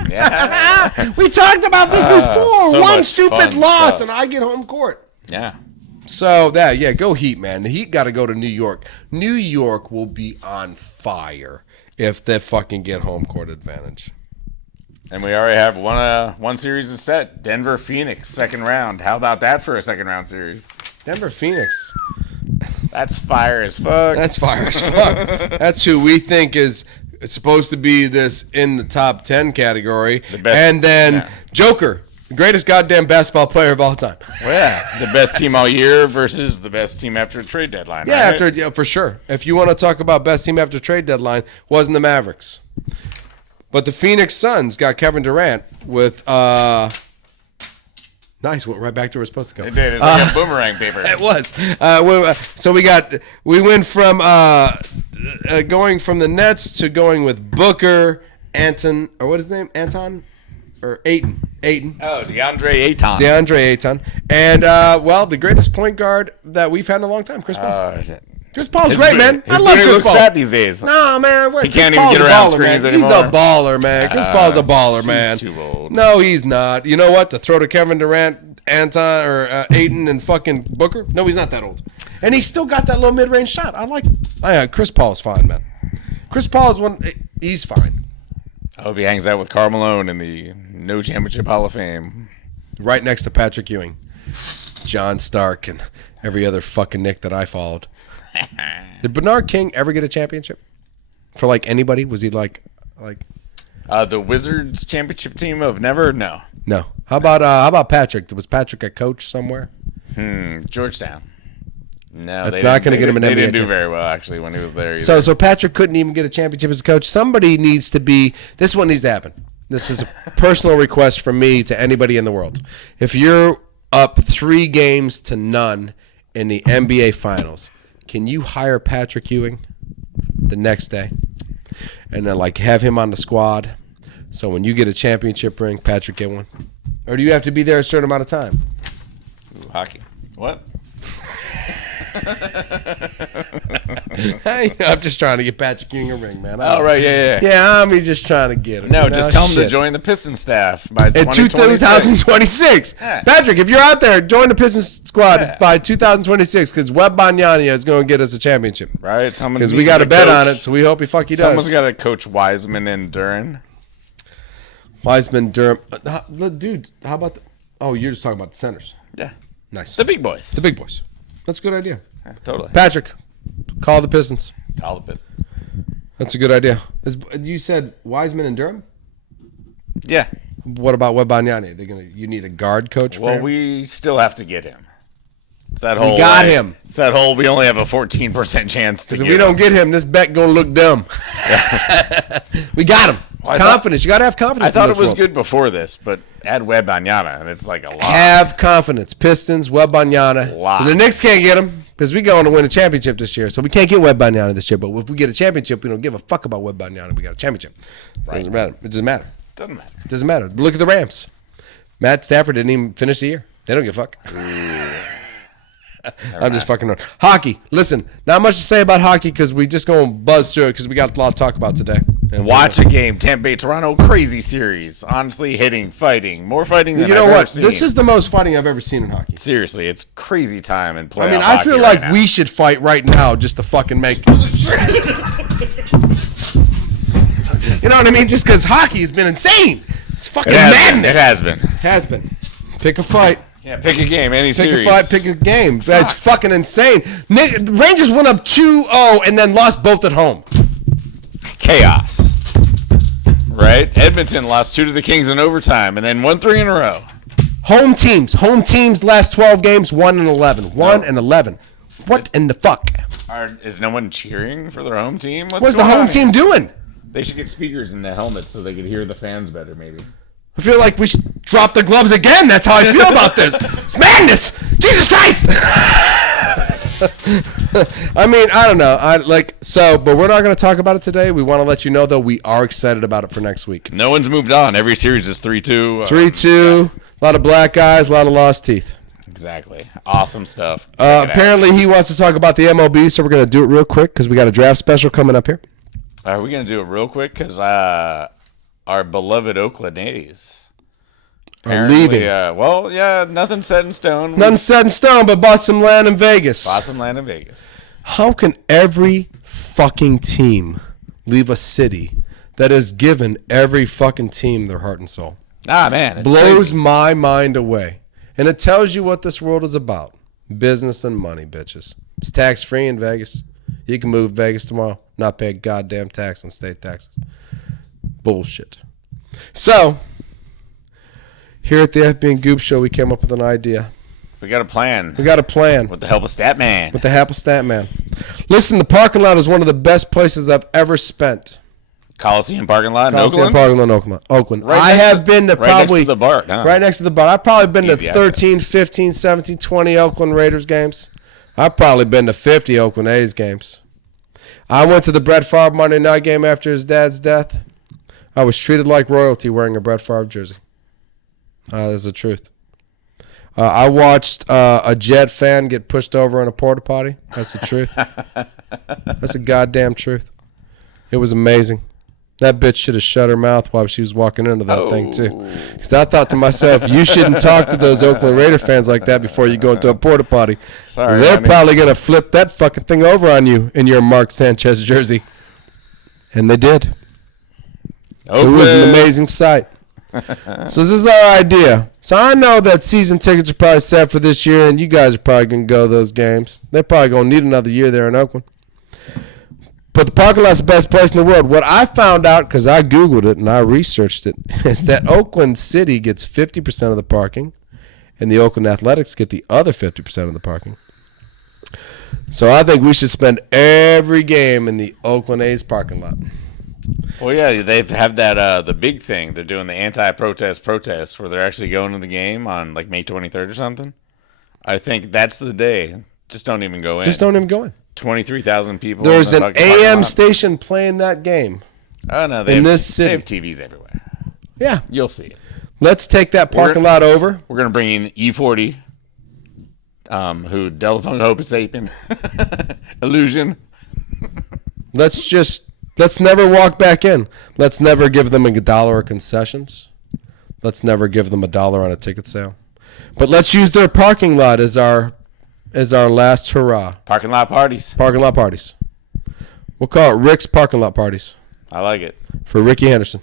Yeah. We talked about this before. so One much stupid fun loss, stuff. and I get home court. Yeah. So go Heat, man. The Heat got to go to New York. New York will be on fire if they fucking get home court advantage. And we already have one series is set. Denver Phoenix second round. How about that for a second round series? Denver Phoenix. That's fire as fuck. That's fire as fuck. That's who we think is supposed to be this in the top 10 category. The best, and then Joker, the greatest goddamn basketball player of all time. Well, yeah, the best team all year versus the best team after a trade deadline. Yeah, right? for sure. If you want to talk about best team after trade deadline, wasn't the Mavericks. But the Phoenix Suns got Kevin Durant with nice, went right back to where it's supposed to go. It did. It's like a boomerang paper. It was. So we went from going from the Nets to going with Booker, Anton, or what is his name? Anton? Or Ayton. Oh, DeAndre Ayton. And, the greatest point guard that we've had in a long time, Chris Paul. Chris Paul's great, man. I love Chris Paul. Fat these days. No, man. He can't even get around screens anymore. He's a baller, man. Chris Paul's a baller, man. He's too old. No, he's not. You know what? To throw to Kevin Durant, Anton, or Ayton and fucking Booker? No, he's not that old. And he's still got that little mid-range shot. Chris Paul's fine, man. Chris Paul is he's fine. I hope he hangs out with Karl Malone in the No Championship Hall of Fame. Right next to Patrick Ewing, John Stark, and every other fucking Nick that I followed. Did Bernard King ever get a championship? For anybody? Was he like the Wizards championship team of never? No. No. How about Patrick? Was Patrick a coach somewhere? Georgetown. No, that's not going to get him an NBA. They didn't do very well actually when he was there. Either. So Patrick couldn't even get a championship as a coach. Somebody needs to be. This one needs to happen. This is a personal request from me to anybody in the world. If you're up 3-0 in the NBA Finals, can you hire Patrick Ewing the next day and then have him on the squad? So when you get a championship ring, Patrick get one? Or do you have to be there a certain amount of time? Ooh, hockey. What? I'm just trying to get Patrick Ewing a ring, man. Oh, right, yeah. Yeah, I'm just trying to get him. No, just tell him to join the Pistons staff by in 2026. Yeah. Patrick, if you're out there, join the Pistons squad by 2026 because Webb Banyania is going to get us a championship. Right, because we got a bet on it, so we hope he does. Someone's got to coach Wiseman and Duran. Durham. Dude, how about you're just talking about the centers. Yeah. Nice. The big boys. That's a good idea. Yeah, totally. Patrick, call the Pistons. That's a good idea. You said Wiseman and Durham? Yeah. What about Wembanyama? You need a guard coach for him? We still have to get him. It's that whole. We got him. It's that whole. We only have a 14% chance to. If we don't get him, this bet gonna look dumb. We got him. Confidence. You gotta have confidence. I thought it was good before this, but add Wembanyama, and it's like a lot. Have confidence. Pistons, Wembanyama. The Knicks can't get him. Because we going to win a championship this year, so we can't get Webb Banyana this year. But if we get a championship, we don't give a fuck about Webb Banyana. We got a championship. Right. Doesn't matter. It doesn't matter. Doesn't matter. It doesn't matter. Look at the Rams. Matt Stafford didn't even finish the year. They don't give a fuck. I'm just fucking around. Hockey. Listen, not much to say about hockey because we just going to buzz through it because we got a lot to talk about today. And Watch a game. Tampa Bay Toronto, crazy series. Honestly, hitting, fighting. More fighting than you know I've what? ever seen. This is the most fighting I've ever seen in hockey. Seriously, it's crazy time in playoff I mean, I feel like right now. we should fight right now just to fucking make. You know what I mean? Just because hockey has been insane. It's fucking madness. It has been. Has been. Pick a fight. Yeah, pick a game, any Pick series. a fight, pick a game. That's fucking insane. The Rangers went up 2-0 and then lost both at home. Chaos. Right? Edmonton lost 2 to the Kings in overtime and then won 3 in a row. Home teams last 12 games 1-11. 1-11. What in the fuck? Is no one cheering for their home team? What's the going home on team here? doing? They should get speakers in the helmets so they could hear the fans better, maybe. I feel like we should drop the gloves again. That's how I feel about this. It's madness. Jesus Christ. I mean, I don't know. But we're not going to talk about it today. We want to let you know, though, we are excited about it for next week. No one's moved on. Every series is 3-2. 3-2. A lot of black eyes, a lot of lost teeth. Exactly. Awesome stuff. Apparently, he wants to talk about the MLB, so we're going to do it real quick because we got a draft special coming up here. Are we going to do it real quick? Because our beloved Oakland A's Are leaving. Nothing set in stone. Nothing set in stone, but bought some land in Vegas. Bought some land in Vegas. How can every fucking team leave a city that has given every fucking team their heart and soul? Ah, man. It's Blows crazy. my mind away. And it tells you what this world is about. Business and money, bitches. It's tax-free in Vegas. You can move to Vegas tomorrow, not pay a goddamn tax on state taxes. Bullshit. So, here at the FB and Goop Show, we came up with an idea. We got a plan. We got a plan. With the help of Statman. With the help of Statman. Listen, the parking lot is one of the best places I've ever spent. Coliseum parking lot in Coliseum Oakland? parking lot in Oakland. Right I next have to- been to right probably... next to the BART, huh? Right next to the BART. I've probably been Easy to 13, 15, 17, 20 Oakland Raiders games. I've probably been to 50 Oakland A's games. I went to the Brett Favre Monday night game after his dad's death. I was treated like royalty wearing a Brett Favre jersey. That's the truth. I watched a Jet fan get pushed over in a porta potty. That's the truth. That's the goddamn truth. It was amazing. That bitch should have shut her mouth while she was walking into that thing, too. Because I thought to myself, you shouldn't talk to those Oakland Raider fans like that before you go into a porta potty. Sorry, They're honey. probably going to flip that fucking thing over on you in your Mark Sanchez jersey. And they did. Oakland. It was an amazing sight. So this is our idea. So I know that season tickets are probably set for this year, and you guys are probably going to go to those games. They're probably going to need another year there in Oakland. But the parking lot's the best place in the world. What I found out, because I Googled it and I researched it, is that Oakland City gets 50% of the parking, and the Oakland Athletics get the other 50% of the parking. So I think we should spend every game in the Oakland A's parking lot. Well, yeah, they have that the big thing. They're doing the anti-protest where they're actually going to the game on like May 23rd or something. I think that's the day. Just don't even go in. Just don't even go in. 23,000 people. There's in the an fucking parking AM lot. station playing that game. Oh, no, in this city. They have TVs everywhere. Yeah. You'll see it. Let's take that parking lot over. We're going to bring in E40, who Delphone Hope is aping. Illusion. Let's never walk back in. Let's never give them $1 of concessions. Let's never give them $1 on a ticket sale. But let's use their parking lot as our last hurrah. Parking lot parties. Parking lot parties. We'll call it Rick's parking lot parties I like it. for Ricky Henderson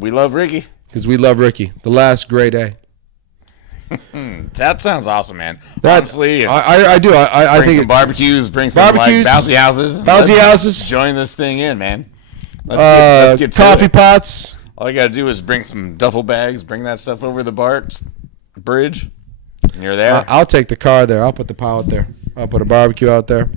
We love Ricky. because we love Ricky, the last great A. That sounds awesome, man. That, Honestly, I do. I bring think some barbecues, bring some barbecues, like bouncy houses. bouncy Let's houses. Join this thing in, man. Let's get to coffee it. pots. All you got to do is bring some duffel bags, bring that stuff over the BART bridge, and you're there. I'll take the car there. I'll put the pile out there. I'll put a barbecue out there.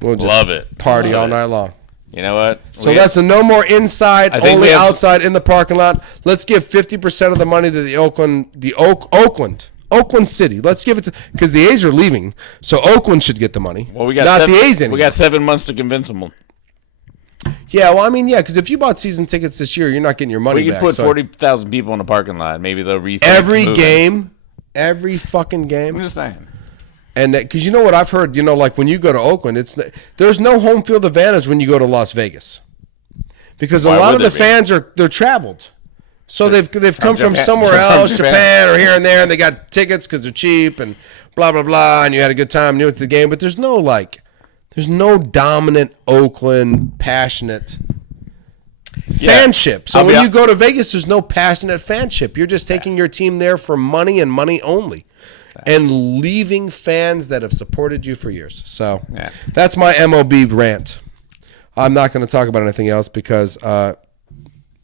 We'll just Love it. party Love all it. night long. You know what? So that's a no more inside, I think only we have- outside in the parking lot. Let's give 50% of the money to the Oakland Oakland City. Let's give it to, because the A's are leaving, so Oakland should get the money. Well, we got not seven, the A's anymore. We got 7 months to convince them. Yeah, well, I mean, yeah, because if you bought season tickets this year, you're not getting your money We can back. put so 40,000 people in a parking lot. Maybe they'll rethink every moving. game, every fucking game. I'm just saying. And because you know what I've heard, like when you go to Oakland, there's no home field advantage when you go to Las Vegas, because a lot of the fans they're traveled, so they've come from somewhere else, Japan or here and there, and they got tickets because they're cheap and blah blah blah, and you had a good time, you went to the game. But there's no dominant Oakland passionate fanship. So when you go to Vegas, there's no passionate fanship. You're just taking your team there for money and money only, and leaving fans that have supported you for years. So that's my MLB rant. I'm not going to talk about anything else because I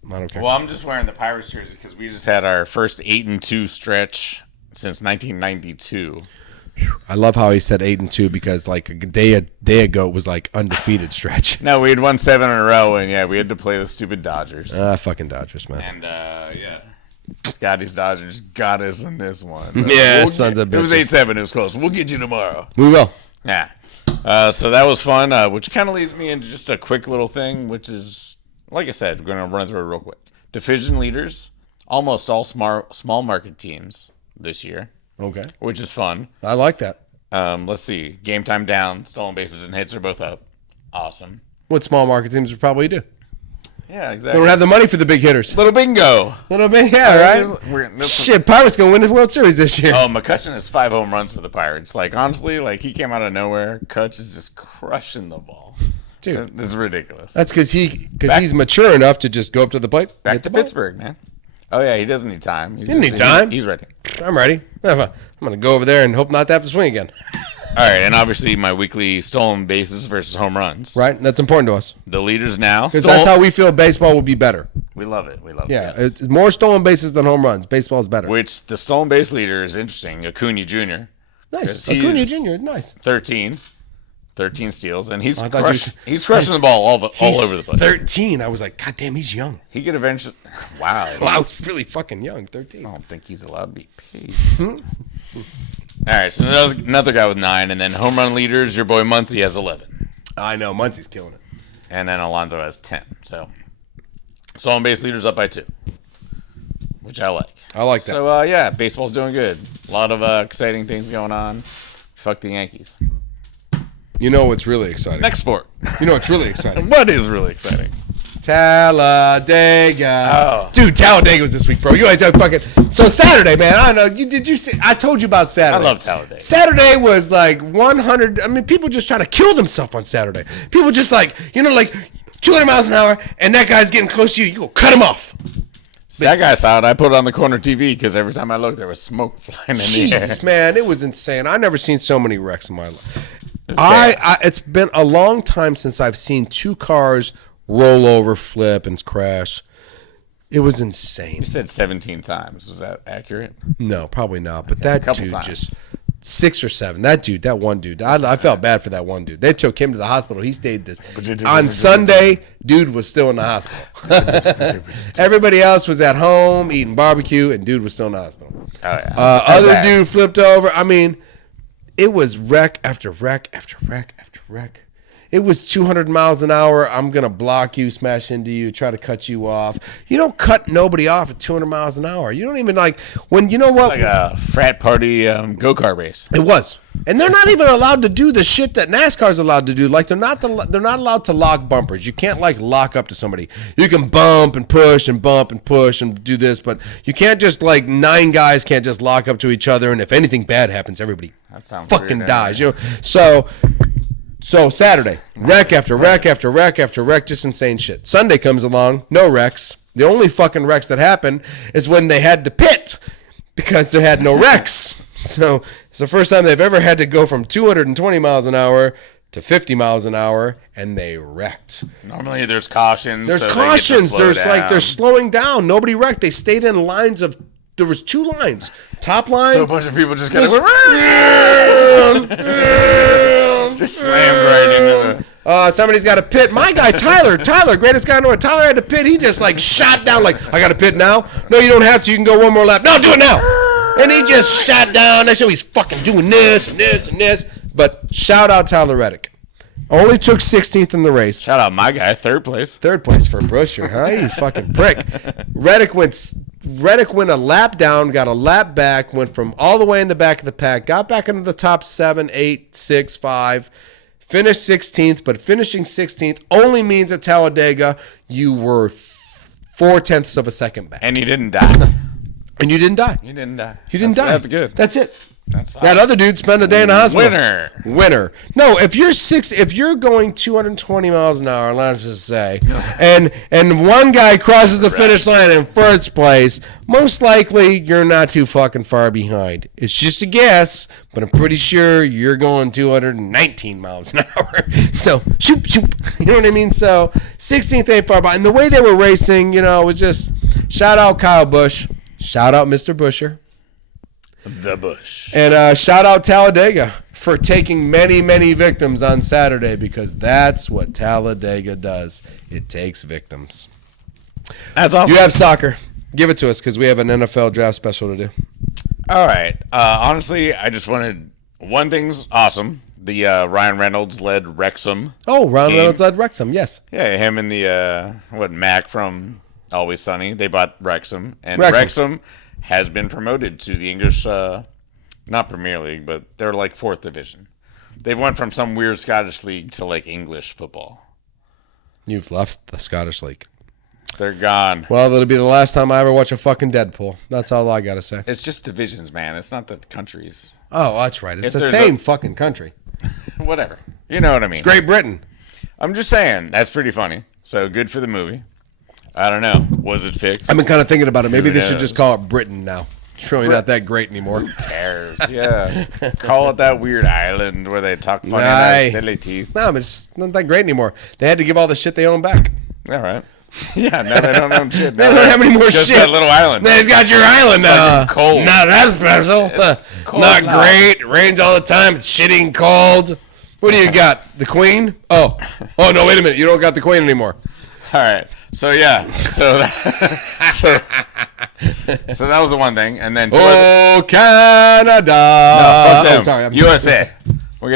don't care. Well, I'm just wearing the Pirates jersey because we just had our first 8-2 stretch since 1992. I love how he said 8-2 because like a day ago it was like undefeated stretch. No, we had won 7 in a row, and we had to play the stupid Dodgers. Fucking Dodgers, man. And Scotty's Dodgers got us in this one. Sons of bitches. It was 8-7. It was close. We'll get you tomorrow. We will. Yeah. So that was fun, which kind of leads me into just a quick little thing, which is, like I said, we're going to run through it real quick. Division leaders, almost all small market teams this year. Okay. Which is fun. I like that. Let's see. Game time down, stolen bases and hits are both up. Awesome. What small market teams would probably do. Yeah, They exactly. don't have the money for the big hitters. Little bingo. Right? Shit, Pirates going to win the World Series this year. Oh, McCutcheon has 5 home runs for the Pirates. Like, honestly, he came out of nowhere. Kutch is just crushing the ball. Dude. This is ridiculous. That's because he's mature enough to just go up to the plate. Back to Pittsburgh, man. Oh, yeah, he doesn't need time. He doesn't need time. He's ready. I'm ready. I'm going to go over there and hope not to have to swing again. All right, and obviously my weekly stolen bases versus home runs. Right? That's important to us. The leaders now. Because that's how we feel baseball will be better. We love it. Yeah, Yes. it's more stolen bases than home runs. Baseball is better. Which the stolen base leader is interesting, Acuna Jr. Nice. Acuna Jr., nice. 13 steals, and he's I thought crushing the ball all over the place. 13. I was like, God damn, he's young. He could eventually. Wow. Wow, he's really fucking young. 13. I don't think he's allowed to be paid. All right, so another guy with 9, and then home run leaders, your boy Muncy has 11. I know, Muncie's killing it. And then Alonso has 10. So stolen base leaders up by 2, which I like. I like that. So, baseball's doing good. A lot of exciting things going on. Fuck the Yankees. You know what's really exciting? Next sport. You know what's really exciting? What is really exciting? Talladega. Oh. Dude, Talladega was this week, bro. You ain't fucking. So Saturday, man. I don't know. Did you see? I told you about Saturday. I love Talladega. Saturday was like 100. I mean, people just try to kill themselves on Saturday. People just like 200 miles an hour, and that guy's getting close to you. You go cut him off. That guy saw it. I put it on the corner TV because every time I looked, there was smoke flying in the air. Jesus, man, it was insane. I never seen so many wrecks in my life. It's been a long time since I've seen 2 cars roll over, flip, and crash. It was insane. You said 17 times. Was that accurate? No, probably not. But that dude times. just 6 or 7. That one dude. I felt bad for that one dude. They took him to the hospital. He stayed on Sunday. Dude was still in the hospital. Everybody else was at home eating barbecue, and dude was still in the hospital. Oh yeah. Other dude flipped over. I mean, it was wreck after wreck after wreck after wreck. It was 200 miles an hour. I'm going to block you, smash into you, try to cut you off. You don't cut nobody off at 200 miles an hour. You don't even when you know what? Like a frat party go-kart race. It was. And they're not even allowed to do the shit that NASCAR's allowed to do. Like they're not allowed to lock bumpers. You can't lock up to somebody. You can bump and push and do this, but you can't just 9 guys can't just lock up to each other, and if anything bad happens, everybody fucking dies. So Saturday, wreck after wreck after wreck after wreck, just insane shit. Sunday comes along, no wrecks. The only fucking wrecks that happen is when they had to pit because they had no wrecks. So it's the first time they've ever had to go from 220 miles an hour to 50 miles an hour, and they wrecked. Normally there's cautions. There's cautions. They're slowing down. Nobody wrecked. They stayed in lines of. There was 2 lines. Top line. So a bunch of people just kind of just slammed right into the. Somebody's got to pit. My guy Tyler, greatest guy in the world. Tyler had to pit. He just shot down I got to pit now. No, you don't have to. You can go one more lap. No, do it now. And he just shot down. Next show he's fucking doing this and this and this. But shout out Tyler Reddick. Only took 16th in the race. Shout out my guy, third place. Third place for Busher, huh? You fucking prick. Reddick went a lap down, got a lap back, went from all the way in the back of the pack, got back into the top 7, 8, 6, 5, finished 16th, but finishing 16th only means at Talladega you were 4/10 of a second back. And you didn't die. And you didn't die. You didn't die. You didn't die. That's good. That's it. That's That other dude spent a day in the hospital. Winner. No, if you're going 220 miles an hour, let's just say, and one guy crosses the finish line in first place, most likely you're not too fucking far behind. It's just a guess, but I'm pretty sure you're going 219 miles an hour. So shoot, you know what I mean? So 16th ain't far behind. And the way they were racing, it was just shout out Kyle Busch, shout out Mr. Busher. The Bush. And shout out Talladega for taking many, many victims on Saturday, because that's what Talladega does. It takes victims. That's awesome. You have soccer. Give it to us, because we have an NFL draft special to do. All right. Honestly, I just wanted one thing's awesome. The Ryan Reynolds led Wrexham. Oh, Ryan team. Reynolds led Wrexham, yes. Yeah, him and the Mac from Always Sunny. They bought Wrexham, and Wrexham has been promoted to the English, not Premier League, but they're like 4th division. They've went from some weird Scottish league to like English football. You've left the Scottish League. They're gone. Well, that'll be the last time I ever watch a fucking Deadpool. That's all I got to say. It's just divisions, man. It's not the countries. Oh, that's right. It's If the there's same fucking country. Whatever. You know what I mean. It's Great Britain. I'm just saying. That's pretty funny. So good for the movie. I don't know. Was it fixed? I've been kind of thinking about it. Maybe Who they should knows? just call it Britain now. It's really not that great anymore. Who cares? Yeah. Call it that weird island where they talk funny Aye. about silly teeth. No, but it's not that great anymore. They had to give all the shit they own back. All right. Yeah, now they don't own shit. They don't have any more just shit. that little island. They've got your island now. Fucking cold. Not that special. cold Not now. great. It rains all the time. It's shitty and cold. What do you got? The Queen? Oh, no, wait a minute. You don't got the Queen anymore. All right. So, yeah. So that was the one thing. And then Canada. No, fuck them. Oh, sorry. USA. We're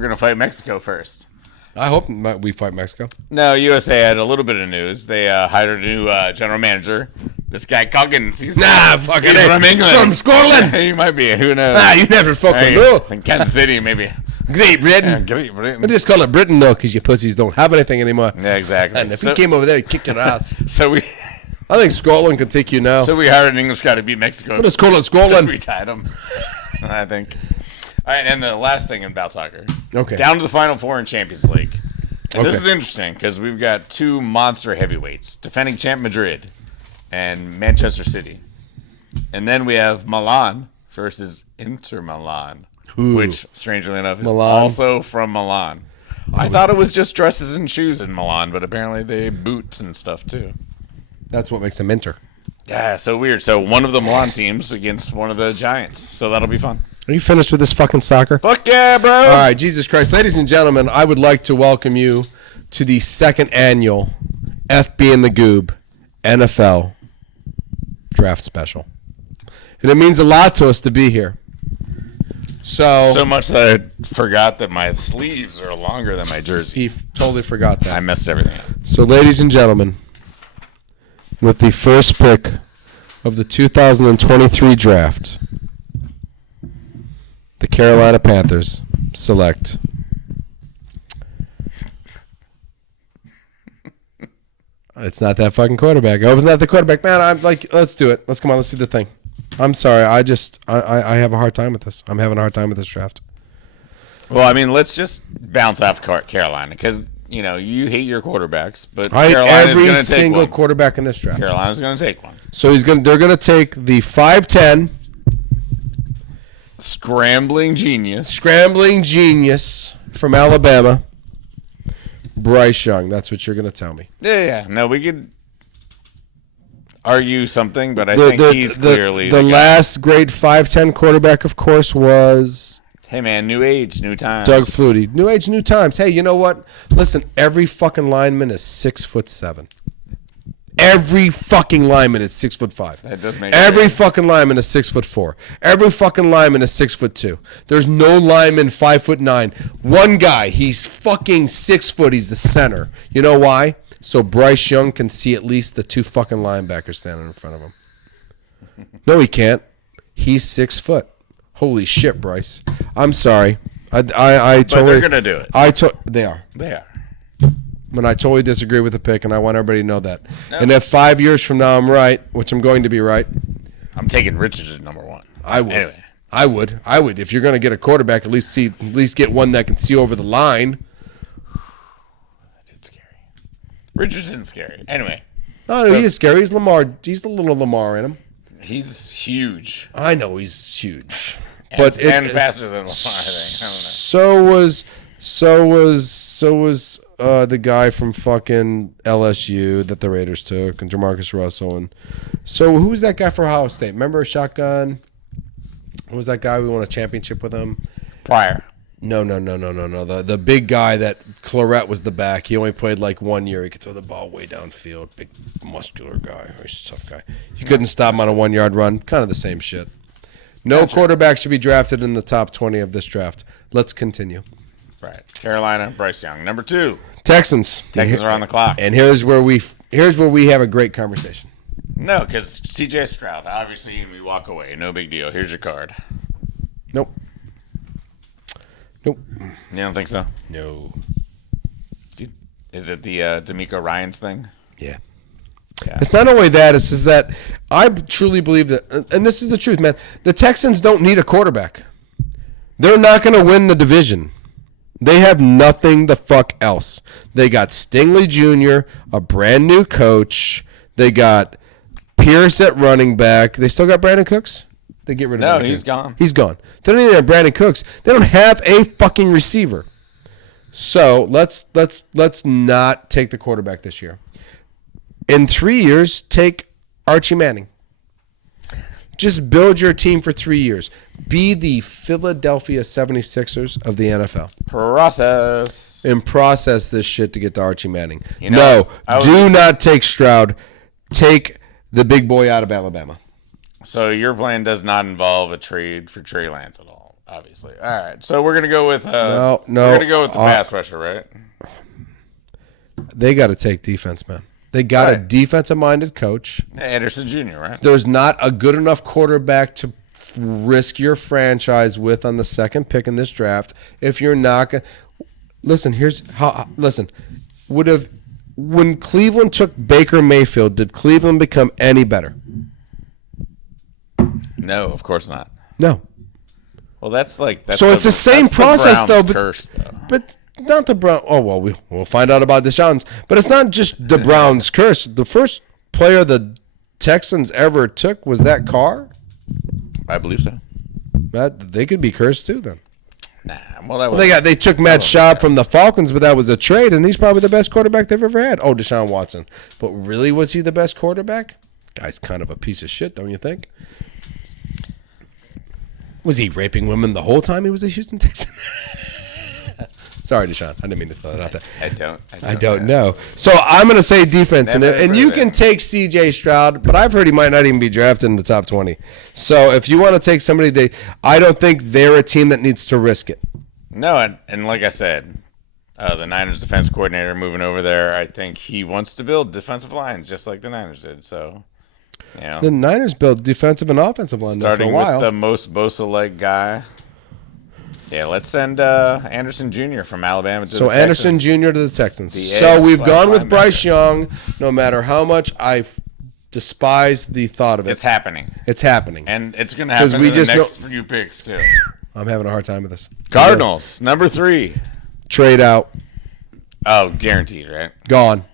going to fight Mexico first. I hope we fight Mexico. No, USA had a little bit of news. They hired a new general manager. This guy Coggins. He's Fucking he's from England. From Scotland. He might be. Who knows? You never fucking Hey, know. in Kansas City, maybe. Great Britain. Yeah, Great Britain. We just call it Britain, though, because you pussies don't have anything anymore. Yeah, exactly. And if we came over there, we'd kick your ass. So we I think Scotland could take you now. hired an English guy to beat Mexico. What is Scotland? We tied him. I think. All right, and the last thing about soccer. Okay. Down to the Final Four in Champions League. And this Okay. is interesting because we've got two monster heavyweights, defending champ Madrid and Manchester City. And then we have Milan versus Inter Milan, which, strangely enough, is Milan. also from Milan. I thought it was just dresses and shoes in Milan, but apparently they boots and stuff too. That's what makes them Inter. Yeah, so weird. So one of the Milan teams against one of the Giants. So that'll be fun. Are you finished with this fucking soccer? Fuck yeah, bro! All right, Jesus Christ. Ladies and gentlemen, I would like to welcome you to the second annual FB and the Goob NFL Draft Special. And it means a lot to us to be here. So much that I forgot that my sleeves are longer than my jersey. He totally forgot that. I messed everything up. So, ladies and gentlemen, with the first pick of the 2023 draft, the Carolina Panthers select it's not that fucking quarterback. I hope it's not the quarterback. Man, I'm like, let's do it. Let's come on. Let's do the thing. I'm sorry. I have a hard time with this. I'm having a hard time with this draft. Well, I mean, let's just bounce off Carolina because, you hate your quarterbacks, but I hate Carolina's every going to take single one. quarterback in this draft. Carolina's going to take one. So they're going to take the 5'10", Scrambling genius. from Alabama, Bryce Young. That's what you're going to tell me. Yeah. No, we could argue something, but I think he's clearly the guy. last great 5'10" quarterback, of course, was Hey, man, new age, new times. Doug Flutie. New age, new times. Hey, you know what? Listen, every fucking lineman is 6'7". Every fucking lineman is 6'5". That does make Every sense. fucking lineman is 6'4". Every fucking lineman is 6'2". There's no lineman 5'9". One guy, he's fucking 6 foot. He's the center. You know why? So Bryce Young can see at least the 2 fucking linebackers standing in front of him. No, he can't. He's 6 foot. Holy shit, Bryce. I'm sorry. I totally. But they're gonna do it. They are. They are. But I totally disagree with the pick, and I want everybody to know that. No. And if 5 years from now I'm right, which I'm going to be right, I'm taking Richardson number 1. I would. Anyway. I would. If you're going to get a quarterback, at least get one that can see over the line. That dude's scary. Richardson's scary. Anyway. Oh, he is scary. He's Lamar. He's the little Lamar in him. He's huge. I know he's huge, And faster than Lamar, I think. I don't know. So was the guy from fucking LSU that the Raiders took, and Jamarcus Russell, and so who was that guy for Ohio State? Remember Shotgun? Who was that guy? We won a championship with him. Pryor. No. The big guy that Claret was the back. He only played like 1 year. He could throw the ball way downfield. Big muscular guy. He's a tough guy. You couldn't stop him on a 1 yard run. Kind of the same shit. No quarterback should be drafted in the top 20 of this draft. Let's continue. Right. Carolina, Bryce Young. Number 2. Texans. Texans are on the clock. And here's where we have a great conversation. No, because CJ Stroud, obviously, we walk away. No big deal. Here's your card. Nope. You don't think so? No. Is it the D'Amico Ryans thing? Yeah. Yeah. It's not only that, it's just that I truly believe that, and this is the truth, man, the Texans don't need a quarterback. They're not going to win the division. They have nothing the fuck else. They got Stingley Jr., a brand new coach. They got Pierce at running back. They still got Brandon Cooks? They get rid of No, Brandon he's Cooks. gone. He's gone. They don't even have Brandon Cooks. They don't have a fucking receiver. So let's not take the quarterback this year. In 3 years, take Archie Manning. Just build your team for 3 years. Be the Philadelphia 76ers of the NFL. Process. And process this shit to get to Archie Manning. You know, do not take Stroud. Take the big boy out of Alabama. So your plan does not involve a trade for Trey Lance at all, obviously. All right. So we're gonna go with no. We're gonna go with the pass rusher, right? They got to take defense, man. They got a defensive-minded coach. Anderson Jr., right? There's not a good enough quarterback to risk your franchise with on the second pick in this draft. If you're not going to listen, when Cleveland took Baker Mayfield, did Cleveland become any better? No, of course not. No. Well, that's so it's the same process, though. But not the Brown. Oh well, we'll find out about Deshaun's. But it's not just the Browns' curse. The first player the Texans ever took was that Carr. I believe so. They could be cursed too, then. Nah, well, They took Matt Schaub from the Falcons, but that was a trade, and he's probably the best quarterback they've ever had. Oh, Deshaun Watson. But really, was he the best quarterback? Guy's kind of a piece of shit, don't you think? Was he raping women the whole time he was a Houston Texan? Sorry, Deshaun. I didn't mean to throw that out there. I don't know. So I'm going to say defense. And you can take C.J. Stroud, but I've heard he might not even be drafted in the top 20. So if you want to take somebody, I don't think they're a team that needs to risk it. No, and like I said, the Niners defense coordinator moving over there, I think he wants to build defensive lines just like the Niners did. So, you know. The Niners built defensive and offensive line for a while. Starting with the most Bosa-like guy. Yeah, let's send Anderson Jr. from Alabama to the Texans. So Anderson Jr. to the Texans. So we've gone with Bryce Young, no matter how much I despise the thought of it. It's happening. It's happening. And it's going to happen in the next few picks, too. I'm having a hard time with this. Cardinals, number 3. Trade out. Oh, guaranteed, right? Gone.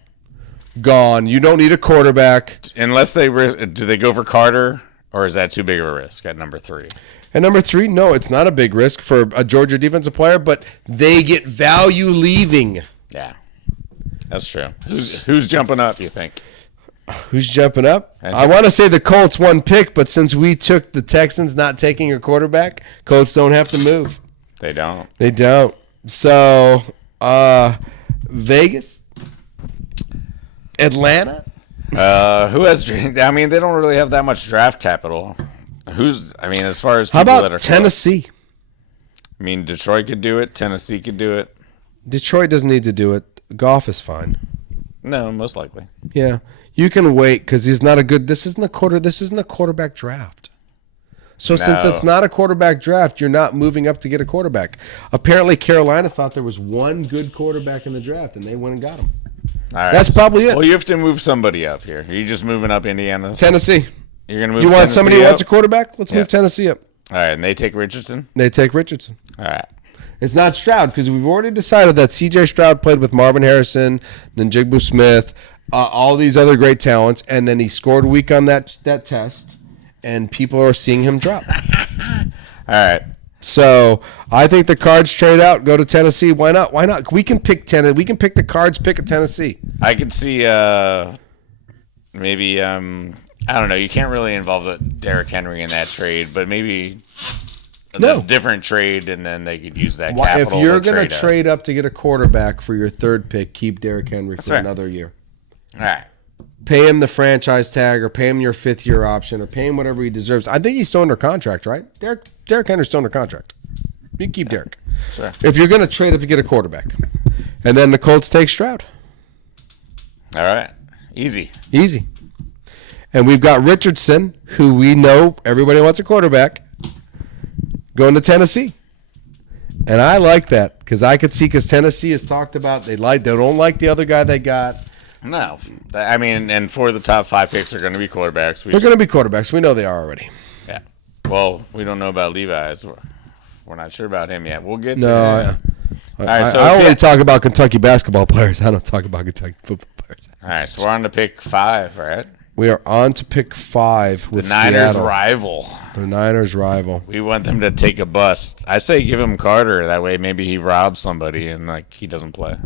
You don't need a quarterback. Unless do they go for Carter, or is that too big of a risk at number 3? At number 3, no, it's not a big risk for a Georgia defensive player, but they get value leaving. Yeah, that's true. Who's jumping up, you think? Who's jumping up? I want to say the Colts 1 pick, but since we took the Texans not taking a quarterback, Colts don't have to move. They don't. So, Vegas? Atlanta? Who has? I mean, they don't really have that much draft capital. As far as How people that about are Tennessee? I mean, Detroit could do it. Tennessee could do it. Detroit doesn't need to do it. Goff is fine. No, most likely. Yeah, you can wait because he's not a good. This isn't a quarterback draft. So since it's not a quarterback draft, you're not moving up to get a quarterback. Apparently, Carolina thought there was one good quarterback in the draft, and they went and got him. All right. That's probably it. Well, you have to move somebody up here. Are you just moving up Indiana? Tennessee. You're gonna move. You want Tennessee somebody who up? wants a quarterback? Let's move Tennessee up. All right, and they take Richardson. They take Richardson. All right. It's not Stroud because we've already decided that C.J. Stroud played with Marvin Harrison, Njigba Smith, all these other great talents, and then he scored weak on that test, and people are seeing him drop. All right. So I think the Cards trade out, go to Tennessee. Why not? Why not? We can pick We can pick the Cards. Pick a Tennessee. I could see maybe I don't know. You can't really involve the Derrick Henry in that trade, but maybe a different trade, and then they could use that capital. If you're going to trade up to get a quarterback for your third pick, keep Derrick Henry for another year. All right. Pay him the franchise tag, or pay him your 5th-year option, or pay him whatever he deserves. I think he's still under contract, right? Derrick Henry's still under contract. You can keep Derrick. Sure. If you're going to trade up to get a quarterback. And then the Colts take Stroud. All right. Easy. And we've got Richardson, who we know everybody wants a quarterback, going to Tennessee. And I like that because Tennessee has talked about they don't like the other guy they got. No. I mean, and for the top 5 picks are going to be quarterbacks. They're going to be quarterbacks. We know they are already. Yeah. Well, we don't know about Levi's. We're not sure about him yet. We'll get to him. All right, so I only talk about Kentucky basketball players. I don't talk about Kentucky football players. All right, so we're on to pick 5, right? We are on to pick 5 with the Niners Seattle. rival. The Niners rival. We want them to take a bust. I say give him Carter. That way maybe he robs somebody and he doesn't play.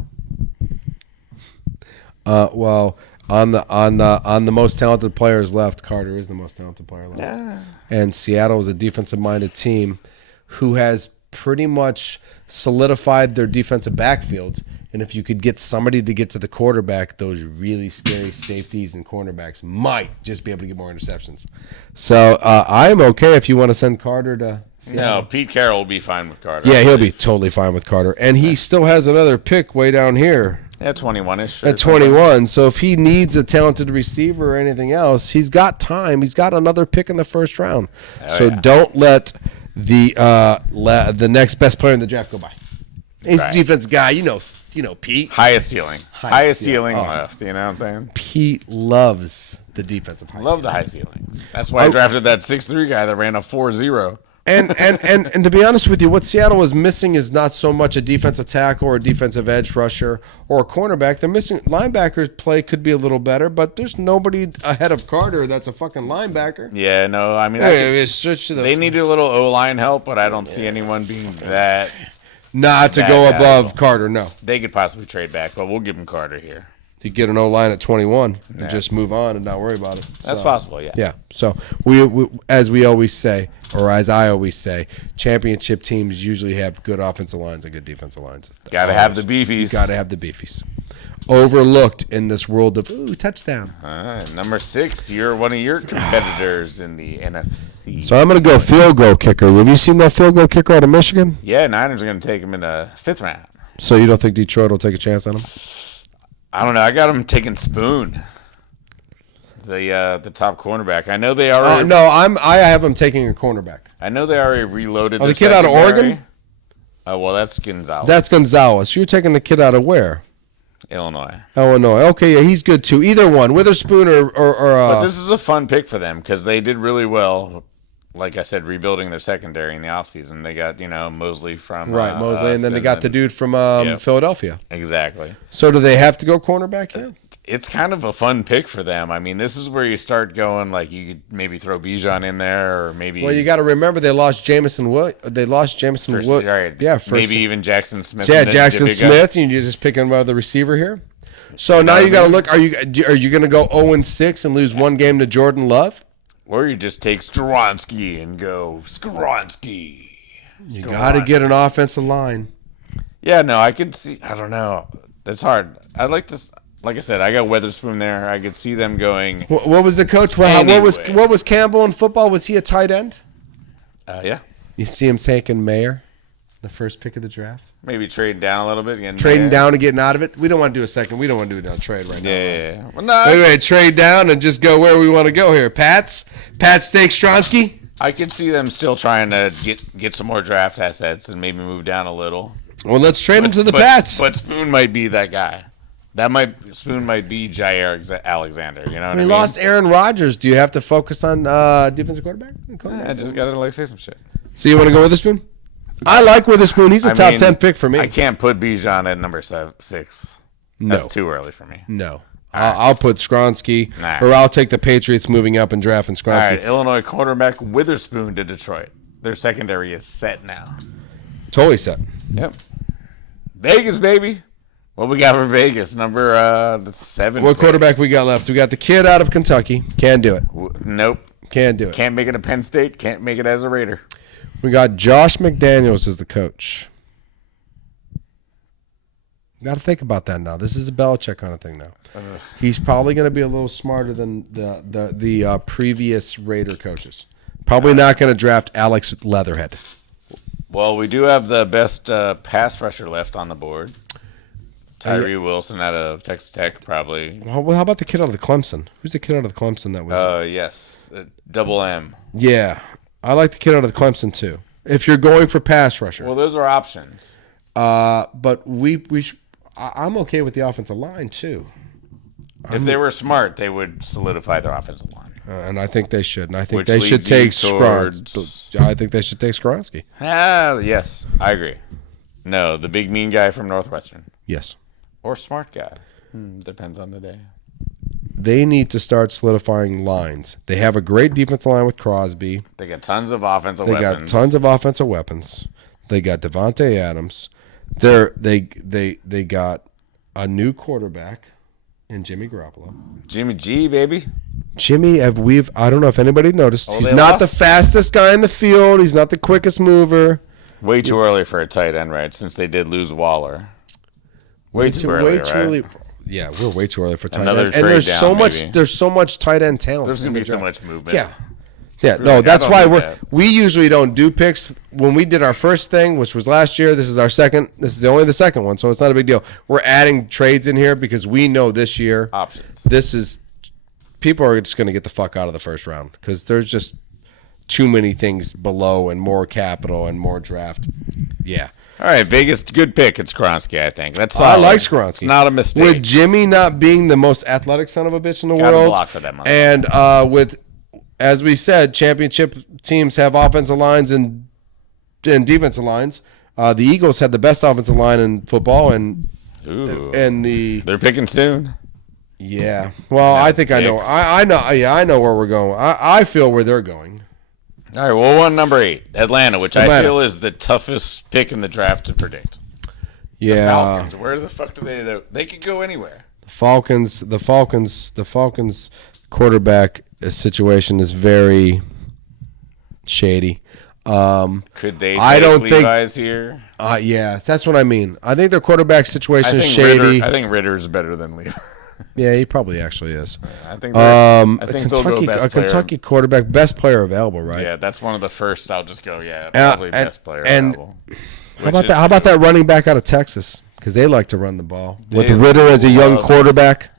Well, on the most talented players left, Carter is the most talented player left. Yeah. And Seattle is a defensive-minded team who has pretty much solidified their defensive backfield. And if you could get somebody to get to the quarterback, those really scary safeties and cornerbacks might just be able to get more interceptions. So I'm okay if you want to send Carter to Seattle. No, Pete Carroll will be fine with Carter. Yeah, he'll be totally fine with Carter. And he still has another pick way down here. Yeah, 21-ish. At 21. So if he needs a talented receiver or anything else, he's got time. He's got another pick in the first round. Don't let the next best player in the draft go by. He's a defense guy, you know, Pete. Highest ceiling left. You know what I'm saying? Pete loves the defensive high. Love the high ceilings. That's why I drafted that 6'3" guy that ran a 4.0. And to be honest with you, what Seattle is missing is not so much a defensive tackle or a defensive edge rusher or a cornerback. They're missing linebackers. Play could be a little better, but there's nobody ahead of Carter that's a fucking linebacker. Yeah, no, I mean, they need a little O-line help, but I don't see anyone being that. Not to go above Carter, no. They could possibly trade back, but we'll give him Carter here. To get an O-line at 21 and just move on and not worry about it. That's possible, yeah. Yeah. So we as we always say, or as I always say, championship teams usually have good offensive lines and good defensive lines. Got to have the beefies. Got to have the beefies. Overlooked in this world of touchdown. All right, number 6, you're one of your competitors in the NFC. So I'm going to go field goal kicker. Have you seen that field goal kicker out of Michigan? Yeah, Niners are going to take him in the 5th round. So you don't think Detroit will take a chance on him? I don't know. I got him taking Spoon, the top cornerback. I know they already. I have him taking a cornerback. I know they already reloaded. The kid out of Oregon. Oh well, that's Gonzalez. That's Gonzalez. You're taking the kid out of where? Illinois. Okay, yeah, he's good too. Either one, Witherspoon or. But this is a fun pick for them because they did really well. Like I said, rebuilding their secondary in the offseason. They got, Mosley from Mosley, and then they got the dude from Philadelphia. Exactly. So do they have to go cornerback here? It's kind of a fun pick for them. I mean, this is where you start going, like you could maybe throw Bijan in there or maybe. Well, you got to remember they lost Jamison Wood. Right. Yeah, first. Maybe even Jackson Smith. Yeah, Jackson Smith, and you're just picking about the receiver here. So now you got to look. Are you going to go 0-6 and lose one game to Jordan Love? Or you just take Skoronski and go Skoronski. You got to get an offensive line. Yeah, no, I could see. I don't know. That's hard. I'd like to. like I said, I got Witherspoon there. I could see them going. What was the coach? What was Campbell in football? Was he a tight end? Yeah. You see him taking Mayer, the first pick of the draft. Maybe trading down a little bit. Trading down and getting out of it. We don't want to do a second. We don't want to do a trade right now. Yeah. Well, no. Anyway, trade down and just go where we want to go here. Pat Steak Stronsky. I could see them still trying to get some more draft assets and maybe move down a little. Well, let's trade him to the Pats. But Spoon might be that guy. Spoon might be Jair Alexander. You know what I mean? We lost Aaron Rodgers. Do you have to focus on defensive quarterback? I just got to say some shit. So you want to go Witherspoon? I like Witherspoon. He's a top 10 pick for me. I can't put Bijan at number 6. No. That's too early for me. No. I'll put Skronsky, or I'll take the Patriots moving up and drafting Skronsky. All right, Illinois quarterback Witherspoon to Detroit. Their secondary is set now. Totally set. Yep. Vegas, baby. What we got for Vegas? Number 7. What quarterback we got left? We got the kid out of Kentucky. Can't do it. Nope. Can't do it. Can't make it at Penn State. Can't make it as a Raider. We got Josh McDaniels as the coach. Got to think about that now. This is a Belichick kind of thing now. He's probably going to be a little smarter than the previous Raider coaches. Probably not going to draft Alex Leatherhead. Well, we do have the best pass rusher left on the board. Tyree Wilson out of Texas Tech, probably. Well, how about the kid out of the Clemson? Who's the kid out of the Clemson that was? Yes, Double M. Yeah, I like the kid out of the Clemson too. If you're going for pass rusher. Well, those are options. But I'm okay with the offensive line too. If they were smart, they would solidify their offensive line. And I think they should. And I think Which they should take Skronsky. I think they should take Skronsky. Yes, I agree. No, the big mean guy from Northwestern. Yes. Or smart guy. Depends on the day. They need to start solidifying lines. They have a great defensive line with Crosby. They got tons of offensive weapons. They got tons of offensive weapons. They got Devontae Adams. They got a new quarterback in Jimmy Garoppolo. Jimmy G, baby. Jimmy, I don't know if anybody noticed. Oh, he's not the fastest guy in the field. He's not the quickest mover. Way too early for a tight end, right? Since they did lose Waller. Way too early. Yeah, we're way too early for tight Another end. trade And there's down, so much. maybe. There's so much tight end talent. There's gonna be so much movement. Yeah. No, that's why we usually don't do picks. When we did our first thing, which was last year, this is our second. This is only the second one, so it's not a big deal. We're adding trades in here because we know this year options. People are just going to get the fuck out of the first round because there's just too many things below and more capital and more draft. Yeah. All right, Vegas, good pick. It's Skronsky, I think. That's I like Skronsky. It's not a mistake. With Jimmy not being the most athletic son of a bitch in the Got world, block for that and with, as we said, championship teams have offensive lines and defensive lines. The Eagles had the best offensive line in football, and they're picking soon. Yeah. Well, I think I know. I know. Yeah, I know where we're going. I feel where they're going. All right, well, number 8, Atlanta, which I feel is the toughest pick in the draft to predict. Yeah. The Falcons, where the fuck do they could go anywhere. The Falcons quarterback situation is very shady. Could they take Levi's here? Yeah, that's what I mean. I think their quarterback situation is shady. I think Ritter's better than Levi. Yeah, he probably actually is. I think they'll go best player. Kentucky quarterback, best player available, right? Yeah, that's one of the first. I'll just go. Yeah, probably best player available. How about that running back out of Texas? Because they like to run the ball with Ritter as a young quarterback.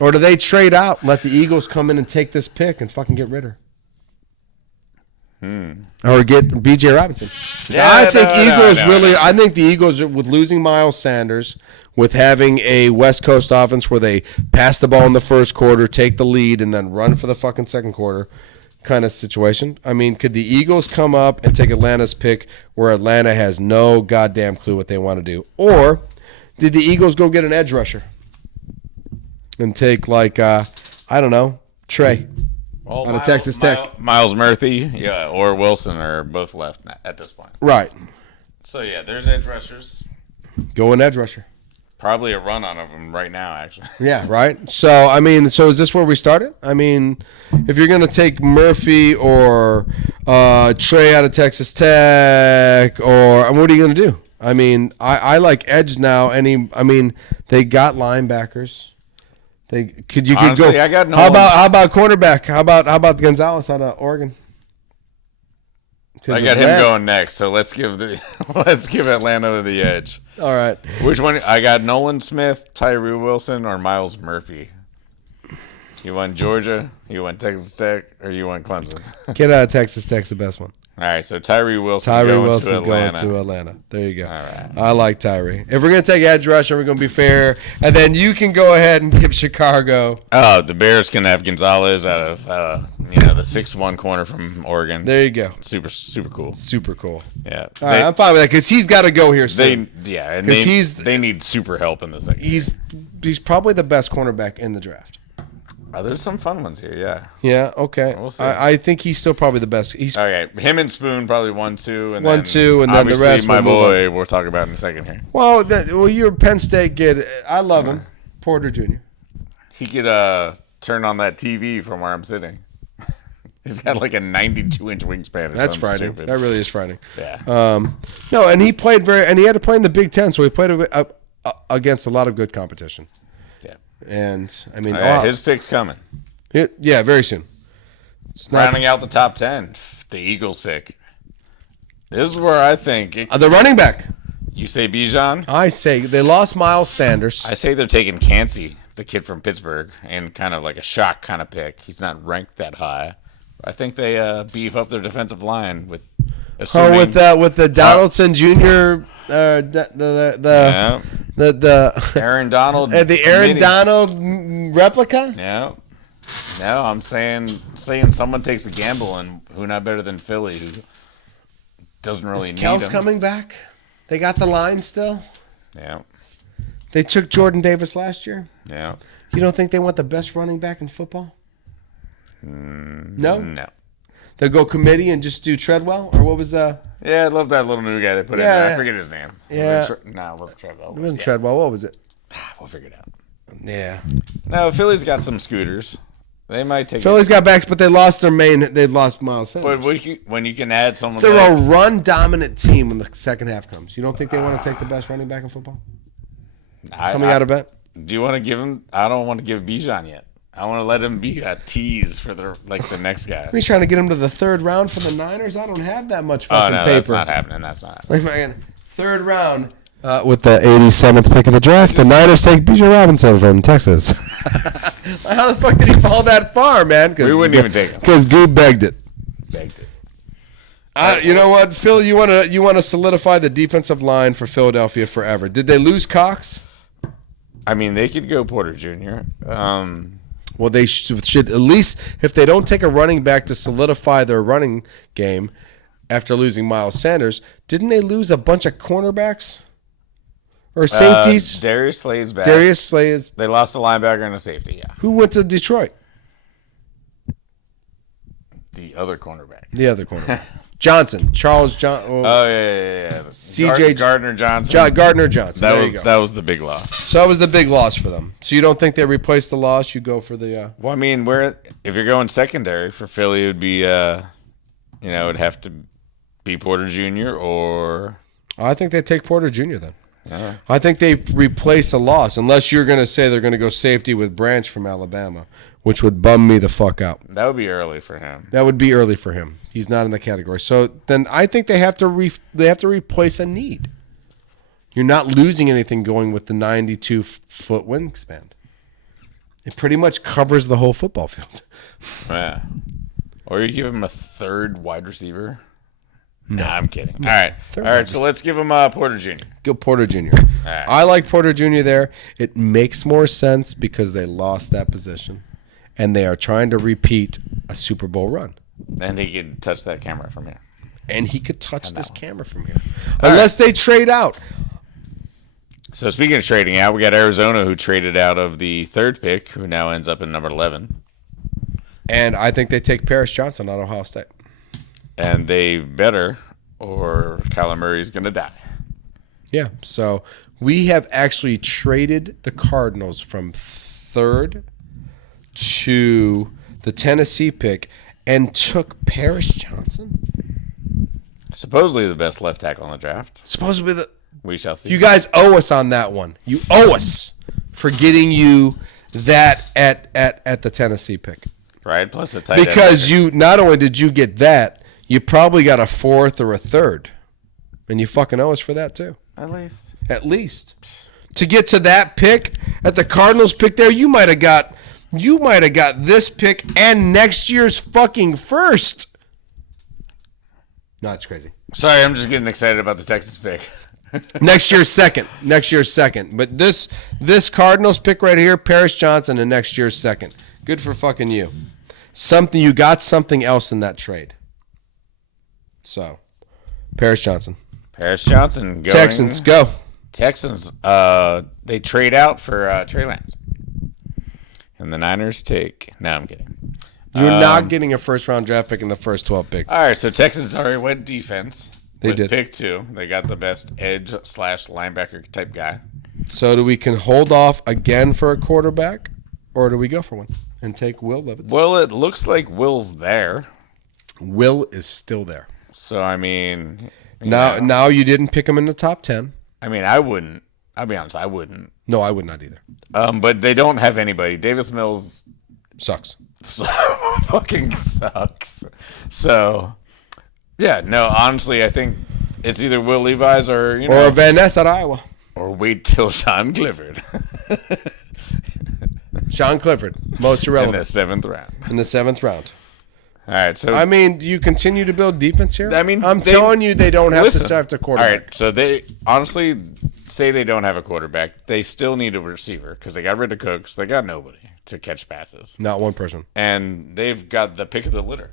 Or do they trade out, let the Eagles come in and take this pick and fucking get Ritter? Or get B.J. Robinson. Yeah, I think the Eagles, with losing Miles Sanders, with having a West Coast offense where they pass the ball in the first quarter, take the lead, and then run for the fucking second quarter kind of situation. I mean, could the Eagles come up and take Atlanta's pick where Atlanta has no goddamn clue what they want to do? Or did the Eagles go get an edge rusher and take, I don't know, Trey? Well, out of Texas Tech. Miles Murphy, or Wilson are both left at this point. Right. So, there's edge rushers. Go an edge rusher. Probably a run on of them right now, actually. Yeah, right? So, is this where we started? I mean, if you're going to take Murphy or Trey out of Texas Tech, or what are you going to do? I mean, I like edge now. They got linebackers. Honestly, go. I got no how one- about cornerback? How about Gonzalez out of Oregon? I got him going next, so let's give Atlanta the edge. All right. Which one? I got Nolan Smith, Tyree Wilson, or Miles Murphy. You want Georgia? You want Texas Tech? Or you want Clemson? Get out of Texas Tech's the best one. All right, so Tyree Wilson Tyree going Wilson's to going Atlanta. to Atlanta. There you go. All right. I like Tyree. If we're going to take edge rusher, we're going to be fair. And then you can go ahead and give Chicago. Oh, the Bears can have Gonzalez out of the 6'1" corner from Oregon. There you go. Super cool. Super cool. Yeah. All right, I'm fine with that because he's got to go here soon. They need super help in the second. He's probably the best cornerback in the draft. There's some fun ones here, yeah. Yeah, okay. We'll see. I think he's still probably the best. He's Okay, him and Spoon probably 1-2, and 1-2, and then the obviously rest my we'll move boy we'll talk about in a second here. well, you're a Penn State kid. I love him, Porter Jr. He could turn on that TV from where I'm sitting. He's got like a 92-inch wingspan. That's frightening. That really is frightening. Yeah. No, and he played and he had to play in the Big Ten, so he played against a lot of good competition. Yeah. And I mean, his pick's coming. Yeah, very soon. Rounding out the top 10, the Eagles pick. This is where I think the running back. You say Bijan? I say they lost Miles Sanders. I say they're taking Cansey, the kid from Pittsburgh, and kind of like a shock kind of pick. He's not ranked that high. I think they beef up their defensive line with. With the Donaldson Jr. The Aaron Donald. the Aaron Donald replica. Yeah. No, I'm saying someone takes a gamble, and who not better than Philly, who doesn't really need Kels him. coming back. They got the line still. Yeah. They took Jordan Davis last year. Yeah. You don't think they want the best running back in football? No. No. They'll go committee and just do Treadwell, or what was Yeah, I love that little new guy they put in there. I forget his name. Yeah. No, it wasn't Treadwell. It wasn't Treadwell. What was it? We'll figure it out. Yeah. No, Philly's got some scooters. They might take. Philly's got backs, but they lost their main. They lost Miles Sanders. But when you can add someone, They're a run-dominant team when the second half comes. You don't think they want to take the best running back in football? Coming out of bet? Do you want to give him? I don't want to give Bijan yet. I want to let him be a tease for the next guy. He's trying to get him to the third round for the Niners. I don't have that much Oh fucking no, paper. that's not happening. That's not happening. Like, man, third round. With the 87th pick of the draft, the Niners take Bijan Robinson from Texas. How the fuck did he fall that far, man? We wouldn't even take him. Because GOOB begged it. Begged it. You know what, Phil? You want to solidify the defensive line for Philadelphia forever. Did they lose Cox? I mean, they could go Porter Jr. Well, they should at least, if they don't take a running back to solidify their running game after losing Miles Sanders, didn't they lose a bunch of cornerbacks or safeties? Darius Slay's back. Darius Slay is. They lost a linebacker and a safety. Yeah, Who went to Detroit? the other cornerback. The other cornerback. Johnson. Charles Johnson. Oh yeah. CJ Gardner Johnson. Gardner Johnson. There you go. That was the big loss. So that was the big loss for them. So you don't think they replaced the loss? You go for the. Well, I mean, if you're going secondary for Philly, it would be it'd have to be Porter Jr. or. I think they take Porter Jr. then. I think they replace a loss, unless you're going to say they're going to go safety with Branch from Alabama, which would bum me the fuck out. That would be early for him. That would be early for him. He's not in the category. So then I think they have to replace a need. You're not losing anything going with the 92-foot wingspan. It pretty much covers the whole football field. Yeah. Or you give him a third wide receiver. No, I'm kidding. All right. So let's give him Porter Jr. Go Porter Jr. Right. I like Porter Jr. there. It makes more sense because they lost that position, and they are trying to repeat a Super Bowl run. And he could touch that camera from here. And he could touch this camera from here. Unless they trade out. So speaking of trading out, we got Arizona who traded out of the third pick, who now ends up in number 11. And I think they take Paris Johnson out of Ohio State. And they better, or Kyler Murray's going to die. Yeah, so we have actually traded the Cardinals from third to the Tennessee pick and took Paris Johnson. Supposedly the best left tackle in the draft. Supposed to be We shall see. You guys owe us on that one. You owe us for getting you that at the Tennessee pick. Right, plus the tight end. Because you not only did you get that, you probably got a fourth or a third. And you fucking owe us for that too. At least. At least. To get to that pick, at the Cardinals pick there, you might have got this pick and next year's fucking first. No, it's crazy. Sorry, I'm just getting excited about the Texas pick. Next year's second. But this Cardinals pick right here, Paris Johnson, and next year's second. Good for fucking you. You got something else in that trade. So, Paris Johnson. Going. Texans, go. Texans, they trade out for Trey Lance. And the Niners take... No, I'm kidding. You're not getting a first-round draft pick in the first 12 picks. All right, so Texans already went defense. They did. Pick 2. They got the best edge/linebacker type guy. So do we can hold off again for a quarterback, or do we go for one and take Will Levis? Well, it looks like Will's there. Will is still there. So, I mean... Now you didn't pick him in the top 10. I mean, I wouldn't. I'll be honest, I wouldn't. No, I would not either. But they don't have anybody. Davis Mills Sucks. fucking sucks. So, yeah, no, honestly, I think it's either Will Levis or, Or Van Ness at Iowa. Or wait till Sean Clifford. Sean Clifford, most irrelevant. In the 7th round. In the 7th round. All right, so I mean, do you continue to build defense here? I mean, I'm telling you, they don't have to draft a quarterback. All right, so they honestly say they don't have a quarterback. They still need a receiver because they got rid of Cooks. They got nobody to catch passes. Not one person. And they've got the pick of the litter.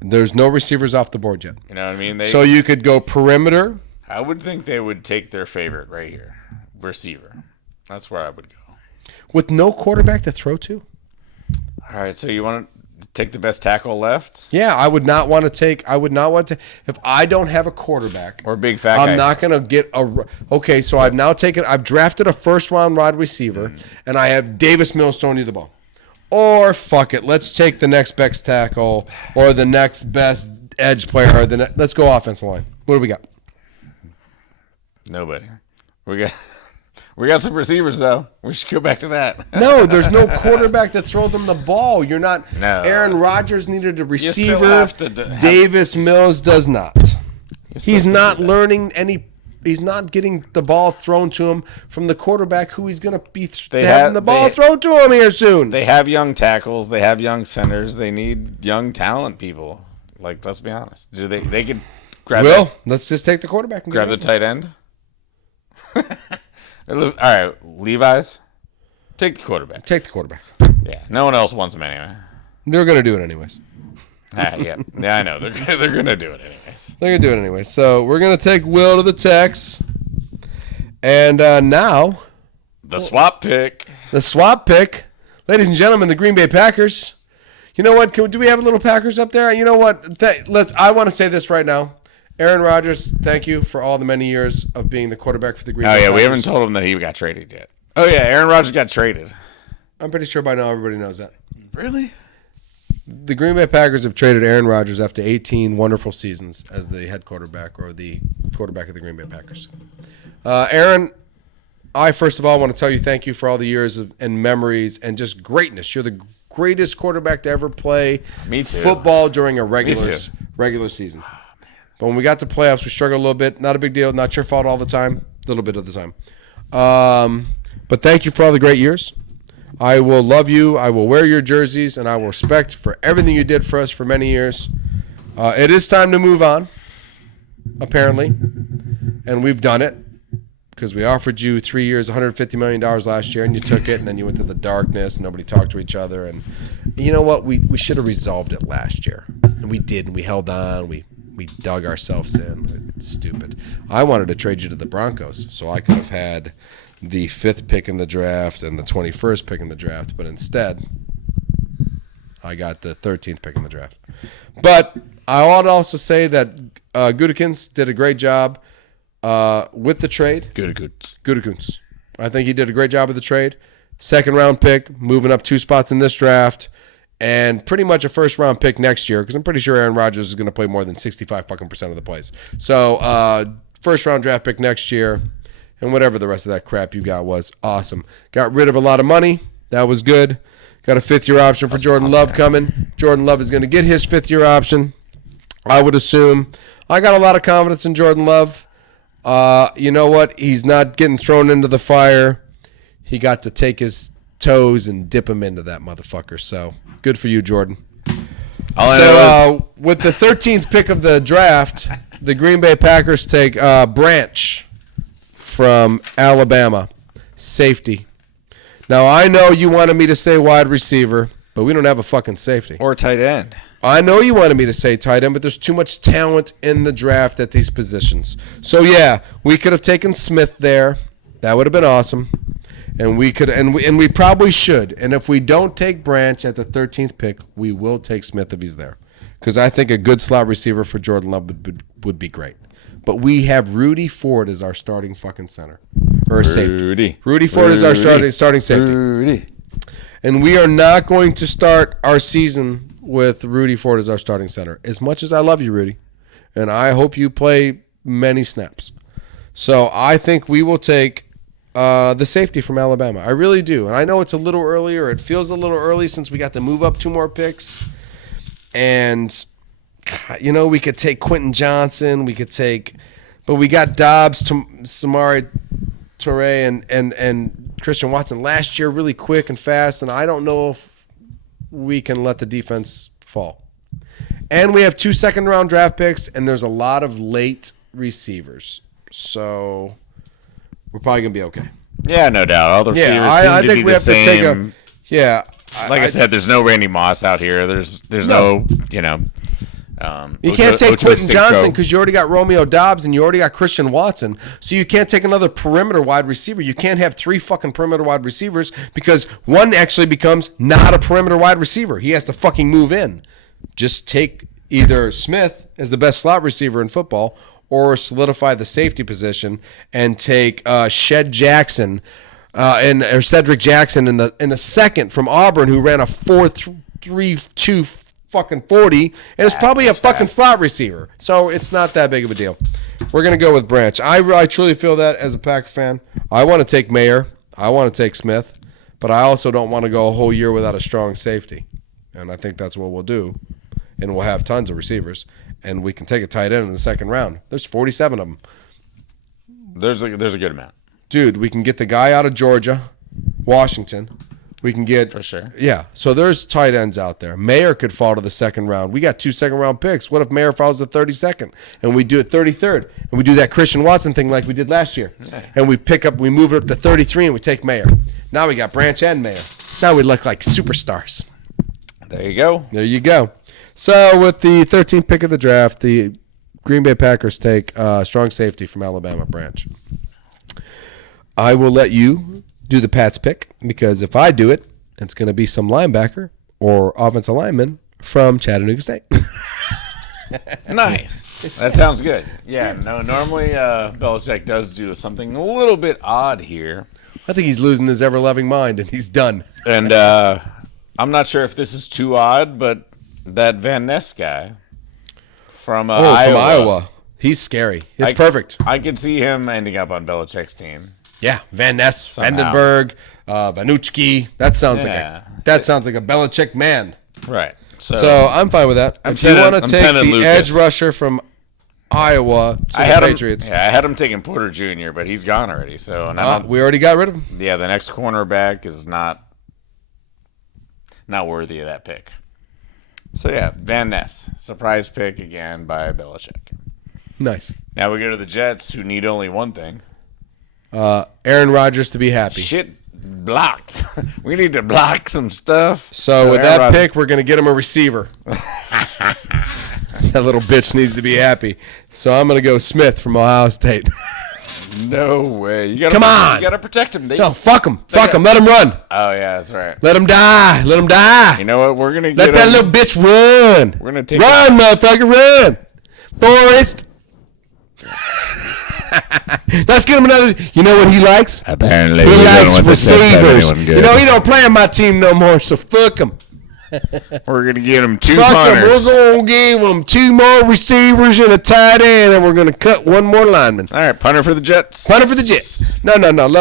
There's no receivers off the board yet. You know what I mean? So you could go perimeter. I would think they would take their favorite right here, receiver. That's where I would go. With no quarterback to throw to? All right, so you want to take the best tackle left? Yeah, I would not want to. If I don't have a quarterback or big fat guy. I'm not going to get okay, so I've drafted a first round wide receiver and I have Davis Mills throwing you the ball. Or fuck it, let's take the next best tackle or the next best edge player. Let's go offensive line. What do we got? Nobody. We got some receivers, though. We should go back to that. No, there's no quarterback to throw them the ball. You're not. No. Aaron Rodgers needed a receiver. You still have to Davis Mills does not. He's not learning any. He's not getting the ball thrown to him from the quarterback who he's going to be having the ball thrown to him here soon. They have young tackles. They have young centers. They need young talent people. Like, let's be honest. They could grab let's just take the quarterback and grab the tight end. All right, Levi's. Take the quarterback. Take the quarterback. Yeah, no one else wants him anyway. They're going to do it anyways. Yeah, I know. They're going to do it anyways. They're going to do it anyway. So we're going to take Will to the Tex. And now... The swap pick. The swap pick. Ladies and gentlemen, the Green Bay Packers. You know what? Do we have a little Packers up there? You know what? I want to say this right now. Aaron Rodgers, thank you for all the many years of being the quarterback for the Green Bay Packers. We haven't told him that he got traded yet. Oh, yeah, Aaron Rodgers got traded. I'm pretty sure by now everybody knows that. Really? The Green Bay Packers have traded Aaron Rodgers after 18 wonderful seasons as the head quarterback or the quarterback of the Green Bay Packers. Aaron, I first of all want to tell you thank you for all the years and memories and just greatness. You're the greatest quarterback to ever play football during a regular season. But when we got to playoffs, we struggled a little bit. Not a big deal. Not your fault all the time. A little bit of the time. But thank you for all the great years. I will love you. I will wear your jerseys, and I will respect for everything you did for us for many years. It is time to move on, apparently. And we've done it because we offered you 3 years, $150 million last year, and you took it, and then you went to the darkness, and nobody talked to each other. And you know what? We should have resolved it last year. And we did, and we held on. We dug ourselves in. It's stupid. I wanted to trade you to the Broncos so I could have had the 5th pick in the draft and the 21st pick in the draft, but instead I got the 13th pick in the draft. But I ought to also say that Gutekunst did a great job with the trade. Gutekunst. I think he did a great job with the trade. 2nd round pick, moving up 2 spots in this draft. And pretty much a 1st round pick next year because I'm pretty sure Aaron Rodgers is going to play more than 65% of the plays. So first-round draft pick next year, and whatever the rest of that crap you got was. Awesome. Got rid of a lot of money. That was good. Got a fifth-year option for Jordan Love coming. Jordan Love is going to get his fifth-year option, I would assume. I got a lot of confidence in Jordan Love. You know what? He's not getting thrown into the fire. He got to take his toes and dip him into that motherfucker. So good for you, Jordan. With the 13th pick of the draft, the Green Bay Packers take Branch from Alabama, safety. Now, I know you wanted me to say wide receiver, but we don't have a fucking safety. Or tight end. I know you wanted me to say tight end, but there's too much talent in the draft at these positions. So, yeah, we could have taken Smith there. That would have been awesome. And we could, and we probably should. And if we don't take Branch at the 13th pick, we will take Smith if he's there, because I think a good slot receiver for Jordan Love would be great. But we have Rudy Ford as our starting fucking center or safety. Rudy Ford is our starting safety. And we are not going to start our season with Rudy Ford as our starting center. As much as I love you, Rudy, and I hope you play many snaps. So I think we will take the safety from Alabama. I really do. And I know it's a little early, or it feels a little early since we got to move up 2 more picks. And, you know, we could take Quentin Johnson. But we got Dobbs, Samari Toure, and Christian Watson last year really quick and fast. And I don't know if we can let the defense fall. And we have 2 second-round draft picks, and there's a lot of late receivers. So we're probably going to be okay. Yeah, no doubt. All the receivers I seem think to be we the have same. to take a Like I said, there's no Randy Moss out here. There's no you know. You can't take Quentin Johnson because you already got Romeo Dobbs and you already got Christian Watson. So you can't take another perimeter wide receiver. You can't have 3 fucking perimeter wide receivers because one actually becomes not a perimeter wide receiver. He has to fucking move in. Just take either Smith as the best slot receiver in football or solidify the safety position and take Cedric Jackson in the second from Auburn, who ran a 4.32 fucking 40, and it's probably a fucking slot receiver. So it's not that big of a deal. We're gonna go with Branch. I truly feel that as a Packer fan. I want to take Mayer. I want to take Smith, but I also don't want to go a whole year without a strong safety. And I think that's what we'll do. And we'll have tons of receivers, and we can take a tight end in the second round. There's 47 of them. There's a good amount. Dude, we can get the guy out of Georgia, Washington. We can get for sure. Yeah, so there's tight ends out there. Mayer could fall to the second round. We got 2 second-round picks. What if Mayer falls to 32nd and we do it 33rd and we do that Christian Watson thing like we did last year, and we move it up to 33 and we take Mayer. Now we got Branch and Mayer. Now we look like superstars. There you go. There you go. So with the 13th pick of the draft, the Green Bay Packers take strong safety from Alabama, Branch. I will let you do the Pats pick, because if I do it, it's going to be some linebacker or offensive lineman from Chattanooga State. Nice. That sounds good. Yeah, no, normally Belichick does do something a little bit odd here. I think he's losing his ever-loving mind, and he's done. And I'm not sure if this is too odd, but that Van Ness guy from Iowa. From Iowa. He's scary. It's perfect. I could see him ending up on Belichick's team. Yeah, Van Ness, Vandenberg, Vanucci. That sounds like a Belichick man. Right. So I'm fine with that. If you want to take the edge rusher from Iowa to the Patriots. I had him taking Porter Jr., but he's gone already. So we already got rid of him. Yeah, the next cornerback is not worthy of that pick. So yeah, Van Ness, surprise pick again by Belichick. Nice. Now we go to the Jets, who need only one thing. Aaron Rodgers to be happy. Shit blocked. We need to block some stuff. So with that pick, we're going to get him a receiver. That little bitch needs to be happy. So I'm going to go Smith from Ohio State. No way. You gotta, Come on. You got to protect him. No, fuck him. Fuck him. Let him run. Oh, yeah, that's right. Let him die. Let him die. You know what? We're going to Let that little bitch run. We're going to take Run, motherfucker, run. Forrest. Let's get him another. You know what he likes? Apparently, he likes receivers. You know, he don't play on my team no more, so fuck him. We're going to get him 2 Fuck them. punters. We're going to give them 2 more receivers and a tight end, and we're going to cut 1 more lineman. All right, punter for the Jets. Punter for the Jets. No.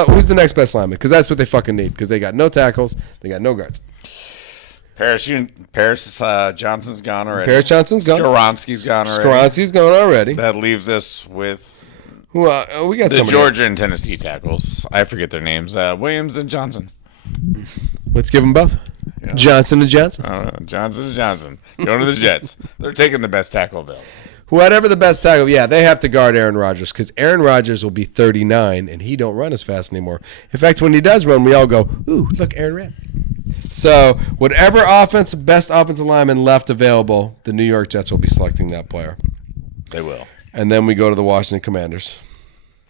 Who's the next best lineman? Because that's what they fucking need. Because they got no tackles. They got no guards. Paris Johnson's gone already. Paris Johnson's gone. Skoronski's gone already. Skoronski's gone already. That leaves us with We got the somebody. Georgia and Tennessee tackles. I forget their names. Williams and Johnson. Let's give them both. Yeah. Johnson and Johnson. Johnson and Johnson. Going to the Jets. They're taking the best tackle available. Whatever the best tackle. Yeah, they have to guard Aaron Rodgers because Aaron Rodgers will be 39 and he don't run as fast anymore. In fact, when he does run, we all go, ooh, look, Aaron ran. So whatever best offensive lineman left available, the New York Jets will be selecting that player. They will. And then we go to the Washington Commanders.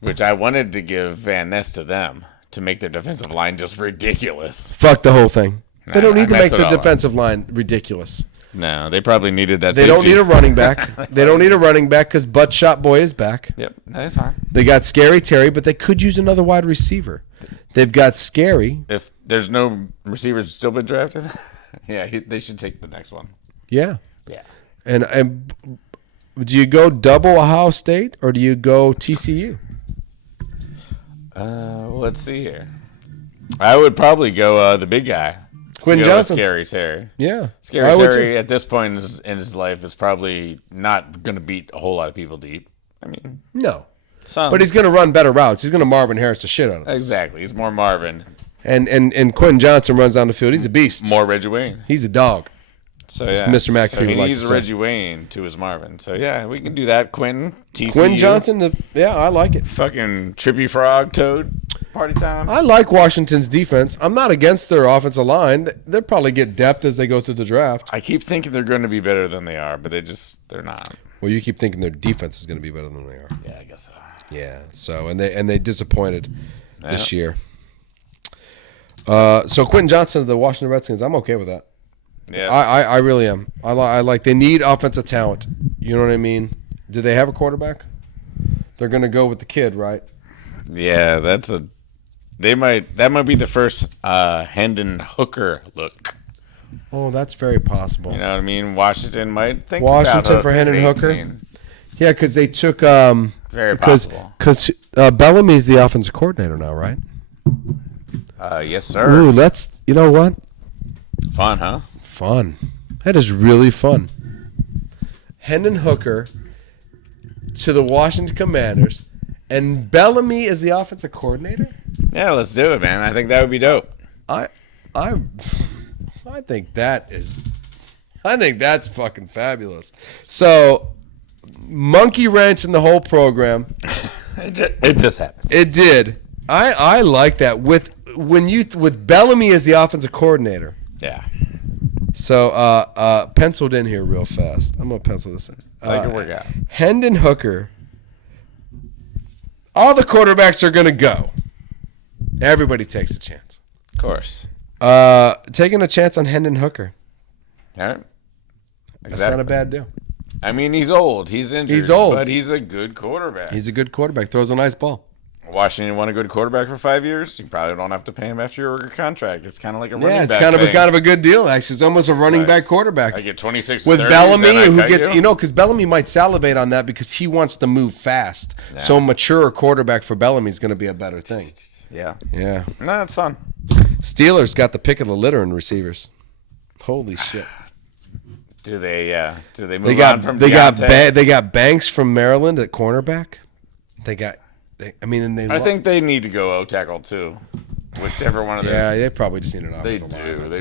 Which I wanted to give Van Ness to them to make their defensive line just ridiculous. Fuck the whole thing. They don't need to make the up. defensive line ridiculous. No, they probably needed that. They don't need a running back. They don't need a running back because Butt Shot Boy is back. Yep, that's fine. They got Scary Terry, but they could use another wide receiver. They've got Scary. If there's no receivers still been drafted, yeah, they should take the next one. Yeah. Yeah. And do you go double Ohio State or do you go TCU? Well, let's see here. I would probably go the big guy. Quinn Johnson. Scary Terry. Yeah. Scary Terry at this point in his life is probably not going to beat a whole lot of people deep. I mean, No. some. But he's going to run better routes. He's going to Marvin Harris the shit out of him. Exactly. He's more Marvin. And Quinn Johnson runs down the field. He's a beast. More Reggie Wayne. He's a dog. So yeah, Mr. McAfee so he would like needs to say. Reggie Wayne to his Marvin. So yeah, we can do that. Quinn, TCU. Quinn Johnson, yeah, I like it. Fucking Trippy Frog, Toad, party time. I like Washington's defense. I'm not against their offensive line. They'll probably get depth as they go through the draft. I keep thinking they're going to be better than they are, but they're not. Well, you keep thinking their defense is going to be better than they are. Yeah, I guess so. Yeah. So and they disappointed this year. So Quentin Johnson of the Washington Redskins, I'm okay with that. Yeah. I really am. I like. They need offensive talent. You know what I mean? Do they have a quarterback? They're going to go with the kid, right? Yeah, that might be the first Hendon Hooker look. Oh, that's very possible. You know what I mean? Washington might think Washington about for Hendon Hooker. 18. Yeah, because they took Very possible. Because Bellamy's the offensive coordinator now, right? Yes, sir. Ooh, you know what? Fun, huh? Fun. That is really fun. Hendon Hooker to the Washington Commanders, and Bellamy is the offensive coordinator? Yeah, let's do it, man. I think that would be dope. I think that's fucking fabulous. So, monkey wrench in the whole program. It just happened. It did. I like that with Bellamy as the offensive coordinator. Yeah. So penciled in here real fast. I'm gonna pencil this in. That could work out. Hendon Hooker. All the quarterbacks are gonna go. Everybody takes a chance. Of course. Taking a chance on Hendon Hooker. All right. That's not a bad deal. I mean, he's old. He's injured. He's old. But he's a good quarterback. He's a good quarterback. Throws a nice ball. Washington want a good quarterback for 5 years. You probably don't have to pay him after your contract. It's kind of like a running back. Yeah, it's kind of a good deal. Actually, it's almost a running back quarterback. I get 26 with 30, Bellamy, who gets because Bellamy might salivate on that because he wants to move fast. Yeah. So a mature quarterback for Bellamy is going to be a better thing. Yeah. Yeah. No, that's fun. Steelers got the pick of the litter in receivers. Holy shit. Do they move on from they got Banks from Maryland at cornerback. I think they need to go O-tackle too. Whichever one of those. Yeah, they probably just need an offensive line. They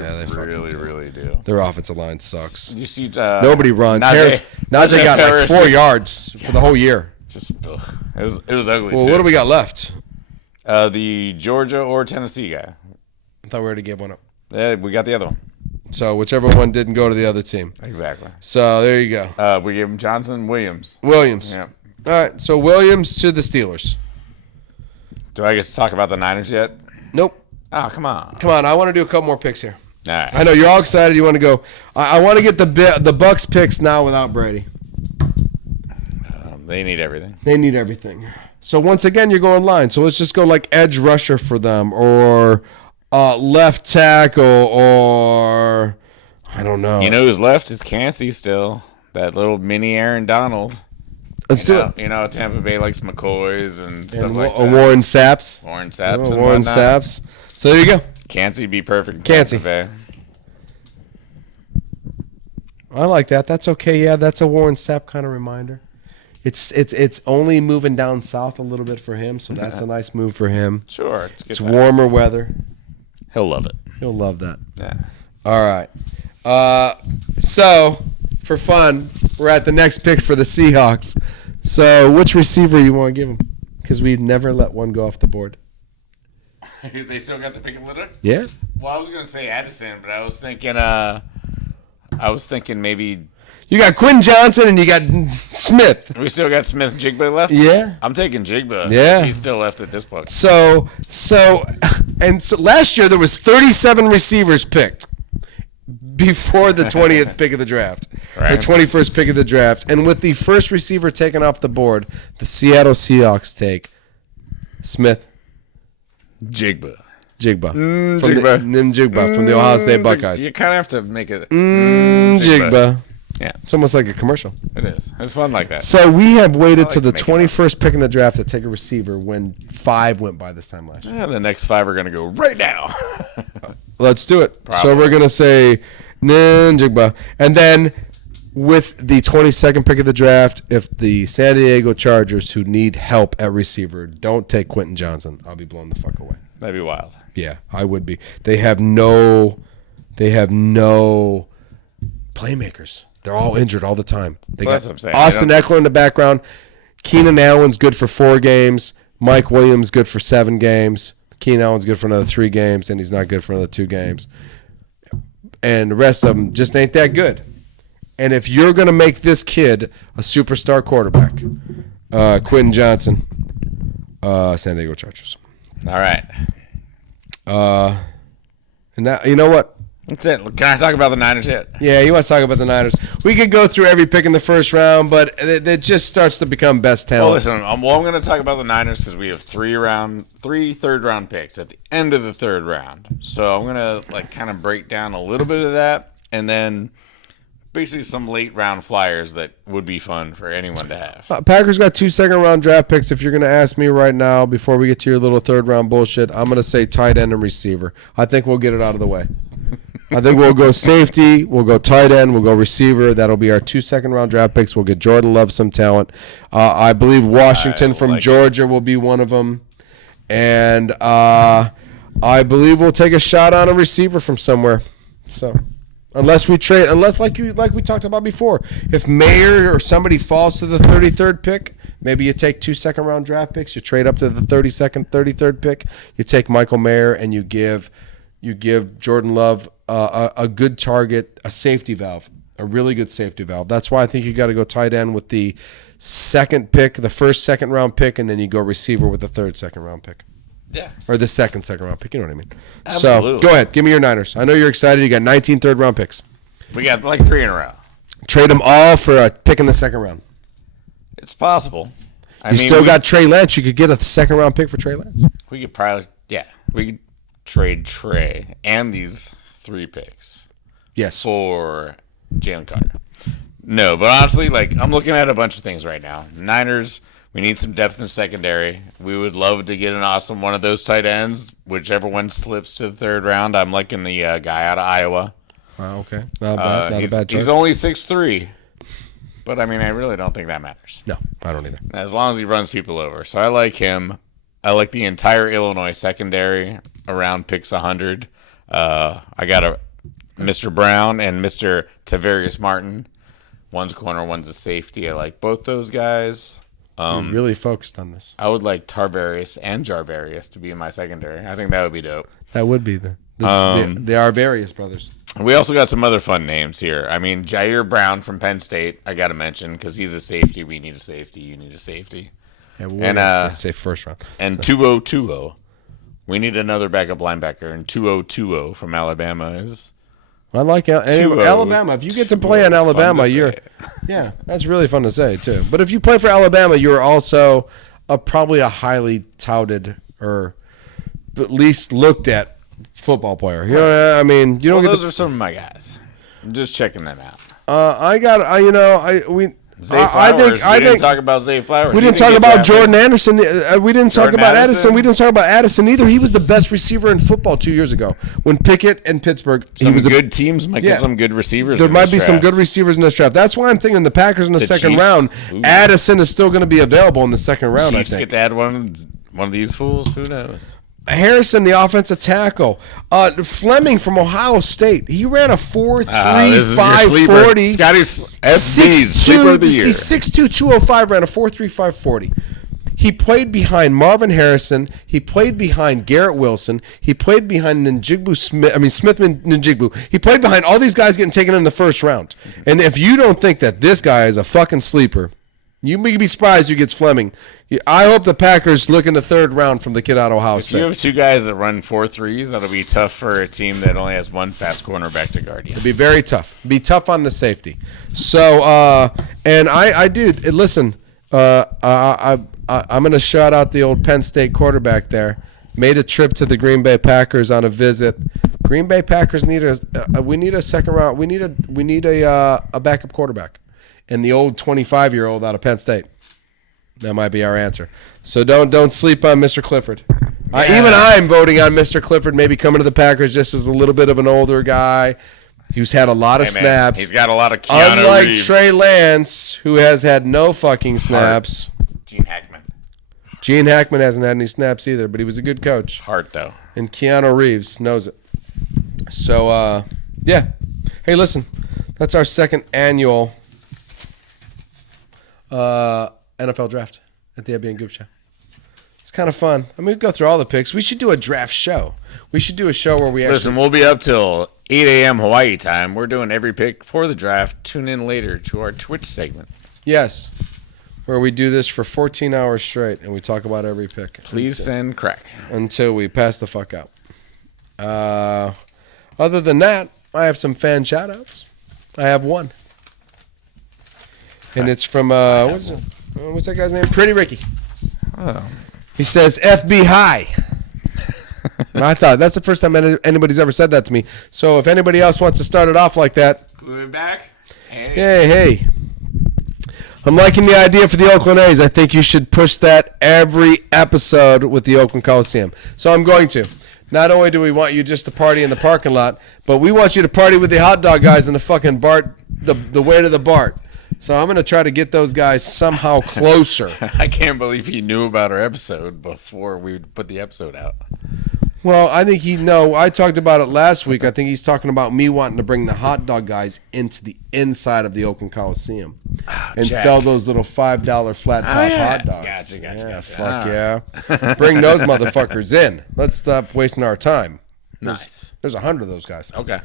really do. Their offensive line sucks. You see, nobody runs. Najee got like 4 yards for the whole year. It was ugly. Well, what do we got left? The Georgia or Tennessee guy. I thought we already gave one up. Yeah, we got the other one. So whichever one didn't go to the other team. Exactly. So there you go. We gave him Johnson Williams. Yeah. All right. So Williams to the Steelers. Do I get to talk about the Niners yet? Nope. Oh, come on. Come on. I want to do a couple more picks here. All right. I know you're all excited. You want to go. I want to get the Bucks picks now without Brady. They need everything. They need everything. So once again, you're going line. So let's just go like edge rusher for them, or left tackle, or I don't know. You know who's left is Cansey still. That little mini Aaron Donald. Let's do it. You know, Tampa Bay likes McCoys and stuff like that. Warren Saps. Warren Saps. Oh, Warren Saps. So there you go. Cansey be perfect. Cansey. Tampa Bay. I like that. That's okay. Yeah, that's a Warren Sapp kind of reminder. It's only moving down south a little bit for him, so that's a nice move for him. Sure. It's warmer weather. He'll love it. He'll love that. Yeah. All right. So, for fun, we're at the next pick for the Seahawks. So, which receiver you want to give him? Because we've never let one go off the board. They still got the pick and litter? Yeah. Well, I was going to say Addison, but I was thinking maybe You got Quinn Johnson and you got Smith. we still got Smith Jigba left. Yeah. I'm taking Jigba. Yeah. He's still left at this point. So last year there was 37 receivers picked before the 20th pick of the draft. Right. The 21st pick of the draft. And with the first receiver taken off the board, the Seahawks take Smith Jigba. Jigba. Jigba. From the Ohio State Buckeyes. You kind of have to make it. Jigba. Yeah, It's almost like a commercial. it is. It's fun like that. So we have waited to the to make it 21st pick in the draft to take a receiver when 5 went by this time last year. Yeah, the next 5 are going to go right now. Let's do it. Probably. So we're going to say Jigba. And then with the 22nd pick of the draft, if the San Diego Chargers, who need help at receiver, don't take Quentin Johnson, I'll be blown the fuck away. That'd be wild. Yeah, I would be. They have no playmakers. They're all injured all the time. They Well, that's got what I'm saying. Austin Eckler in the background. Keenan Allen's good for 4 games. Mike Williams good for 7 games. Keenan Allen's good for another 3 games, and he's not good for another 2 games. And the rest of them just ain't that good. And if you're going to make this kid a superstar quarterback, Quentin Johnson, San Diego Chargers. All right. And that, you know what? That's it. Can I talk about the Niners yet? Yeah, you want to talk about the Niners. We could go through every pick in the first round, but it just starts to become best talent. Well, listen, I'm going to talk about the Niners because we have 3 third-round picks at the end of the third round. So I'm going to kind of break down a little bit of that, and then basically some late-round flyers that would be fun for anyone to have. Packers got 2 second-round draft picks. If you're going to ask me right now, before we get to your little third-round bullshit, I'm going to say tight end and receiver. I think we'll get it out of the way. I think we'll go safety, we'll go tight end, we'll go receiver. That'll be our 2 second-round draft picks. We'll get Jordan Love some talent. I believe Washington from Georgia will be one of them. And I believe we'll take a shot on a receiver from somewhere. So unless we trade, like we talked about before, if Mayer or somebody falls to the 33rd pick, maybe you take 2 second-round draft picks, you trade up to the 32nd, 33rd pick, you take Michael Mayer, and you give Jordan Love a good target, a safety valve, a really good safety valve. That's why I think you got to go tight end with the second pick, the first second-round pick, and then you go receiver with the third second-round pick. Yeah. Or the second-round pick. You know what I mean? Absolutely. So go ahead. Give me your Niners. I know you're excited. You got 19 third-round picks. We got 3 in a row. Trade them all for a pick in the second round. It's possible. You still got Trey Lance. You could get a second-round pick for Trey Lance. We could probably, we could trade Trey and these 3 picks. Yes. For Jalen Carter. No, but honestly, I'm looking at a bunch of things right now. Niners, we need some depth in secondary. We would love to get an awesome one of those tight ends, whichever one slips to the third round. I'm liking the guy out of Iowa. Okay. Not a bad choice. He's only 6'3", but I really don't think that matters. No, I don't either. As long as he runs people over. So I like him. I like the entire Illinois secondary around picks 100. I got a Mr. Brown and Mr. Tavarius Martin. One's corner, one's a safety. I like both those guys. You're really focused on this. I would like Tarvarius and Jarvarius to be in my secondary. I think that would be dope. That would be the Arvarius brothers. We also got some other fun names here. Jair Brown from Penn State, I got to mention, because he's a safety. We need a safety. You need a safety. Yeah, we'll say first round. And 2020. We need another backup linebacker. And 2020 from Alabama is... I like Alabama. If you get to play in Alabama, yeah, that's really fun to say too. But if you play for Alabama, you're also probably a highly touted or at least looked at football player. You know what I mean? You don't. Those are some of my guys. I'm just checking them out. I didn't talk about Zay Flowers. We didn't talk about Jordan Anderson. We didn't talk about Addison. We didn't talk about Addison either. He was the best receiver in football 2 years ago when Pickett and Pittsburgh. Some good teams might get some good receivers. There might be some good receivers in this draft. That's why I'm thinking the Packers in the second Chiefs. round. Ooh. Addison is still going to be available in the second round. Chiefs I think. get to add one of these fools. Who knows? Harrison, the offensive tackle. Fleming from Ohio State. He ran a 4.3 5.40. Scotty's SB's sleeper of the year. He's 6'2", 205, ran a 4.3 5.40. He played behind Marvin Harrison. He played behind Garrett Wilson. He played behind Smith-Njigba. He played behind all these guys getting taken in the first round. And if you don't think that this guy is a fucking sleeper, you may be surprised who gets Fleming. I hope the Packers look in the third round from the kid out of Ohio State. If you have two guys that run 4.3s, that'll be tough for a team that only has one fast cornerback to guard you. It'd be very tough. Be tough on the safety. So, and I do. Listen, I'm going to shout out the old Penn State quarterback there. Made a trip to the Green Bay Packers on a visit. Green Bay Packers need we need a second round. We need a backup quarterback. And the old 25-year-old out of Penn State. That might be our answer. So don't sleep on Mr. Clifford. Yeah. Even I'm voting on Mr. Clifford maybe coming to the Packers just as a little bit of an older guy who's had a lot of snaps. He's got a lot of Keanu Unlike Reeves. Trey Lance, who has had no fucking snaps. Gene Hackman hasn't had any snaps either, but he was a good coach. Hart, though. And Keanu Reeves knows it. So, yeah. Hey, listen. That's our second annual NFL draft at the Ebby and Goop Show. It's kind of fun. I mean, we go through all the picks. We should do a draft show. We should do a show where we actually... Listen, we'll be up till 8 a.m. Hawaii time. We're doing every pick for the draft. Tune in later to our Twitch segment. Yes. Where we do this for 14 hours straight and we talk about every pick. Please send crack. Until we pass the fuck out. Other than that, I have some fan shout-outs. I have one. And it's from, what's that guy's name? Pretty Ricky. Oh. He says, FB hi. And I thought, that's the first time anybody's ever said that to me. So if anybody else wants to start it off like that. Moving back. Hey. I'm liking the idea for the Oakland A's. I think you should push that every episode with the Oakland Coliseum. So I'm going to. Not only do we want you just to party in the parking lot, but we want you to party with the hot dog guys in the fucking BART, the way to the BART. So I'm going to try to get those guys somehow closer. I can't believe he knew about our episode before we put the episode out. Well, I think I talked about it last week. I think he's talking about me wanting to bring the hot dog guys into the inside of the Oakland Coliseum and sell those little $5 flat top hot dogs. Gotcha. Fuck yeah. Bring those motherfuckers in. Let's stop wasting our time. Nice. There's 100 of those guys. Okay.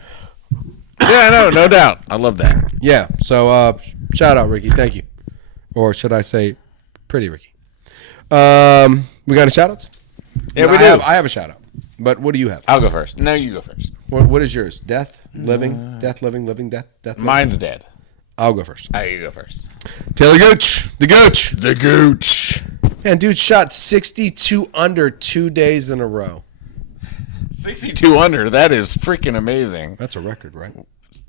Yeah, no doubt. I love that. Yeah. So shout out, Ricky. Thank you. Or should I say Pretty Ricky. We got any shout outs? Yeah, we do. I have a shout out. But what do you have? I'll go first. No, you go first. What is yours? Death, living, death, living, death, living? Mine's dead. I'll go first. All right, you go first. Taylor Gooch. The Gooch. The Gooch. Man, dude shot 62 under 2 days in a row. 62 under. That is freaking amazing. That's a record, right?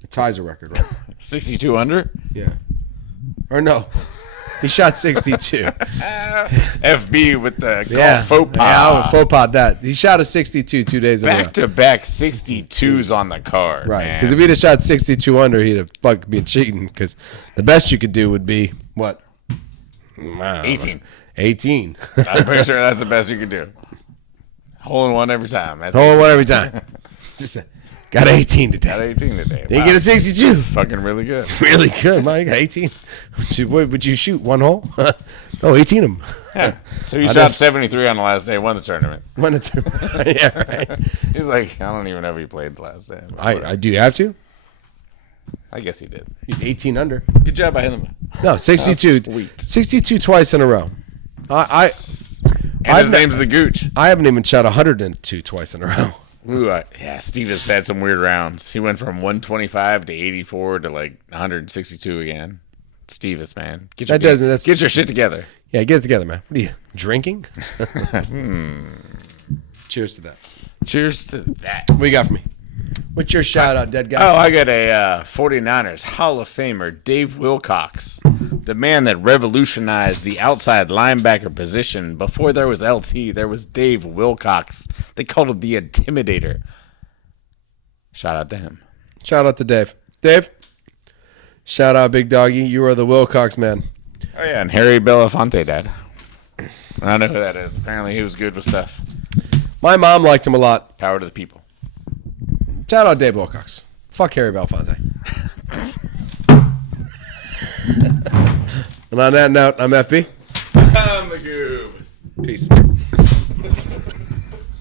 It ties a record, right? 62 under? Yeah. Or no. He shot 62. FB with the faux pas. Yeah, I would faux pas that. He shot a 62 2 days in a row. Back-to-back 62s on the card. Right. Because if he'd have shot 62 under, he'd have been cheating. Because the best you could do would be, what? 18. 18. I'm pretty sure that's the best you could do. Hole in one every time. That's Hole in one every time. Just got 18 today. Got 18 today. Didn't get a 62. Fucking really good. Really good. Man, you got 18. Would you shoot one hole? No, 18 of them. Yeah. So you shot 73 on the last day, won the tournament. Won the tournament. Yeah, right. He's like, I don't even know if he played the last day. I do you have to? I guess he did. He's 18 under. Good job by him. No, 62. Sweet. 62 twice in a row. His name's the Gooch. I haven't even shot 102 twice in a row. Ooh, yeah, Steve has had some weird rounds. He went from 125 to 84 to like 162 again. Stevis, man. Get your shit together. Yeah, get it together, man. What are you, drinking? Cheers to that. Cheers to that. What you got for me? What's your shout out, dead guy? Oh, I got a 49ers Hall of Famer, Dave Wilcox, the man that revolutionized the outside linebacker position. Before there was LT, there was Dave Wilcox. They called him the Intimidator. Shout out to him. Shout out to Dave. Dave, shout out, big doggy. You are the Wilcox man. Oh, yeah, and Harry Belafonte, Dad. I don't know who that is. Apparently he was good with stuff. My mom liked him a lot. Power to the people. Shout out Dave Wilcox. Fuck Harry Belafonte. And on that note, I'm FB. I'm the Goob. Peace.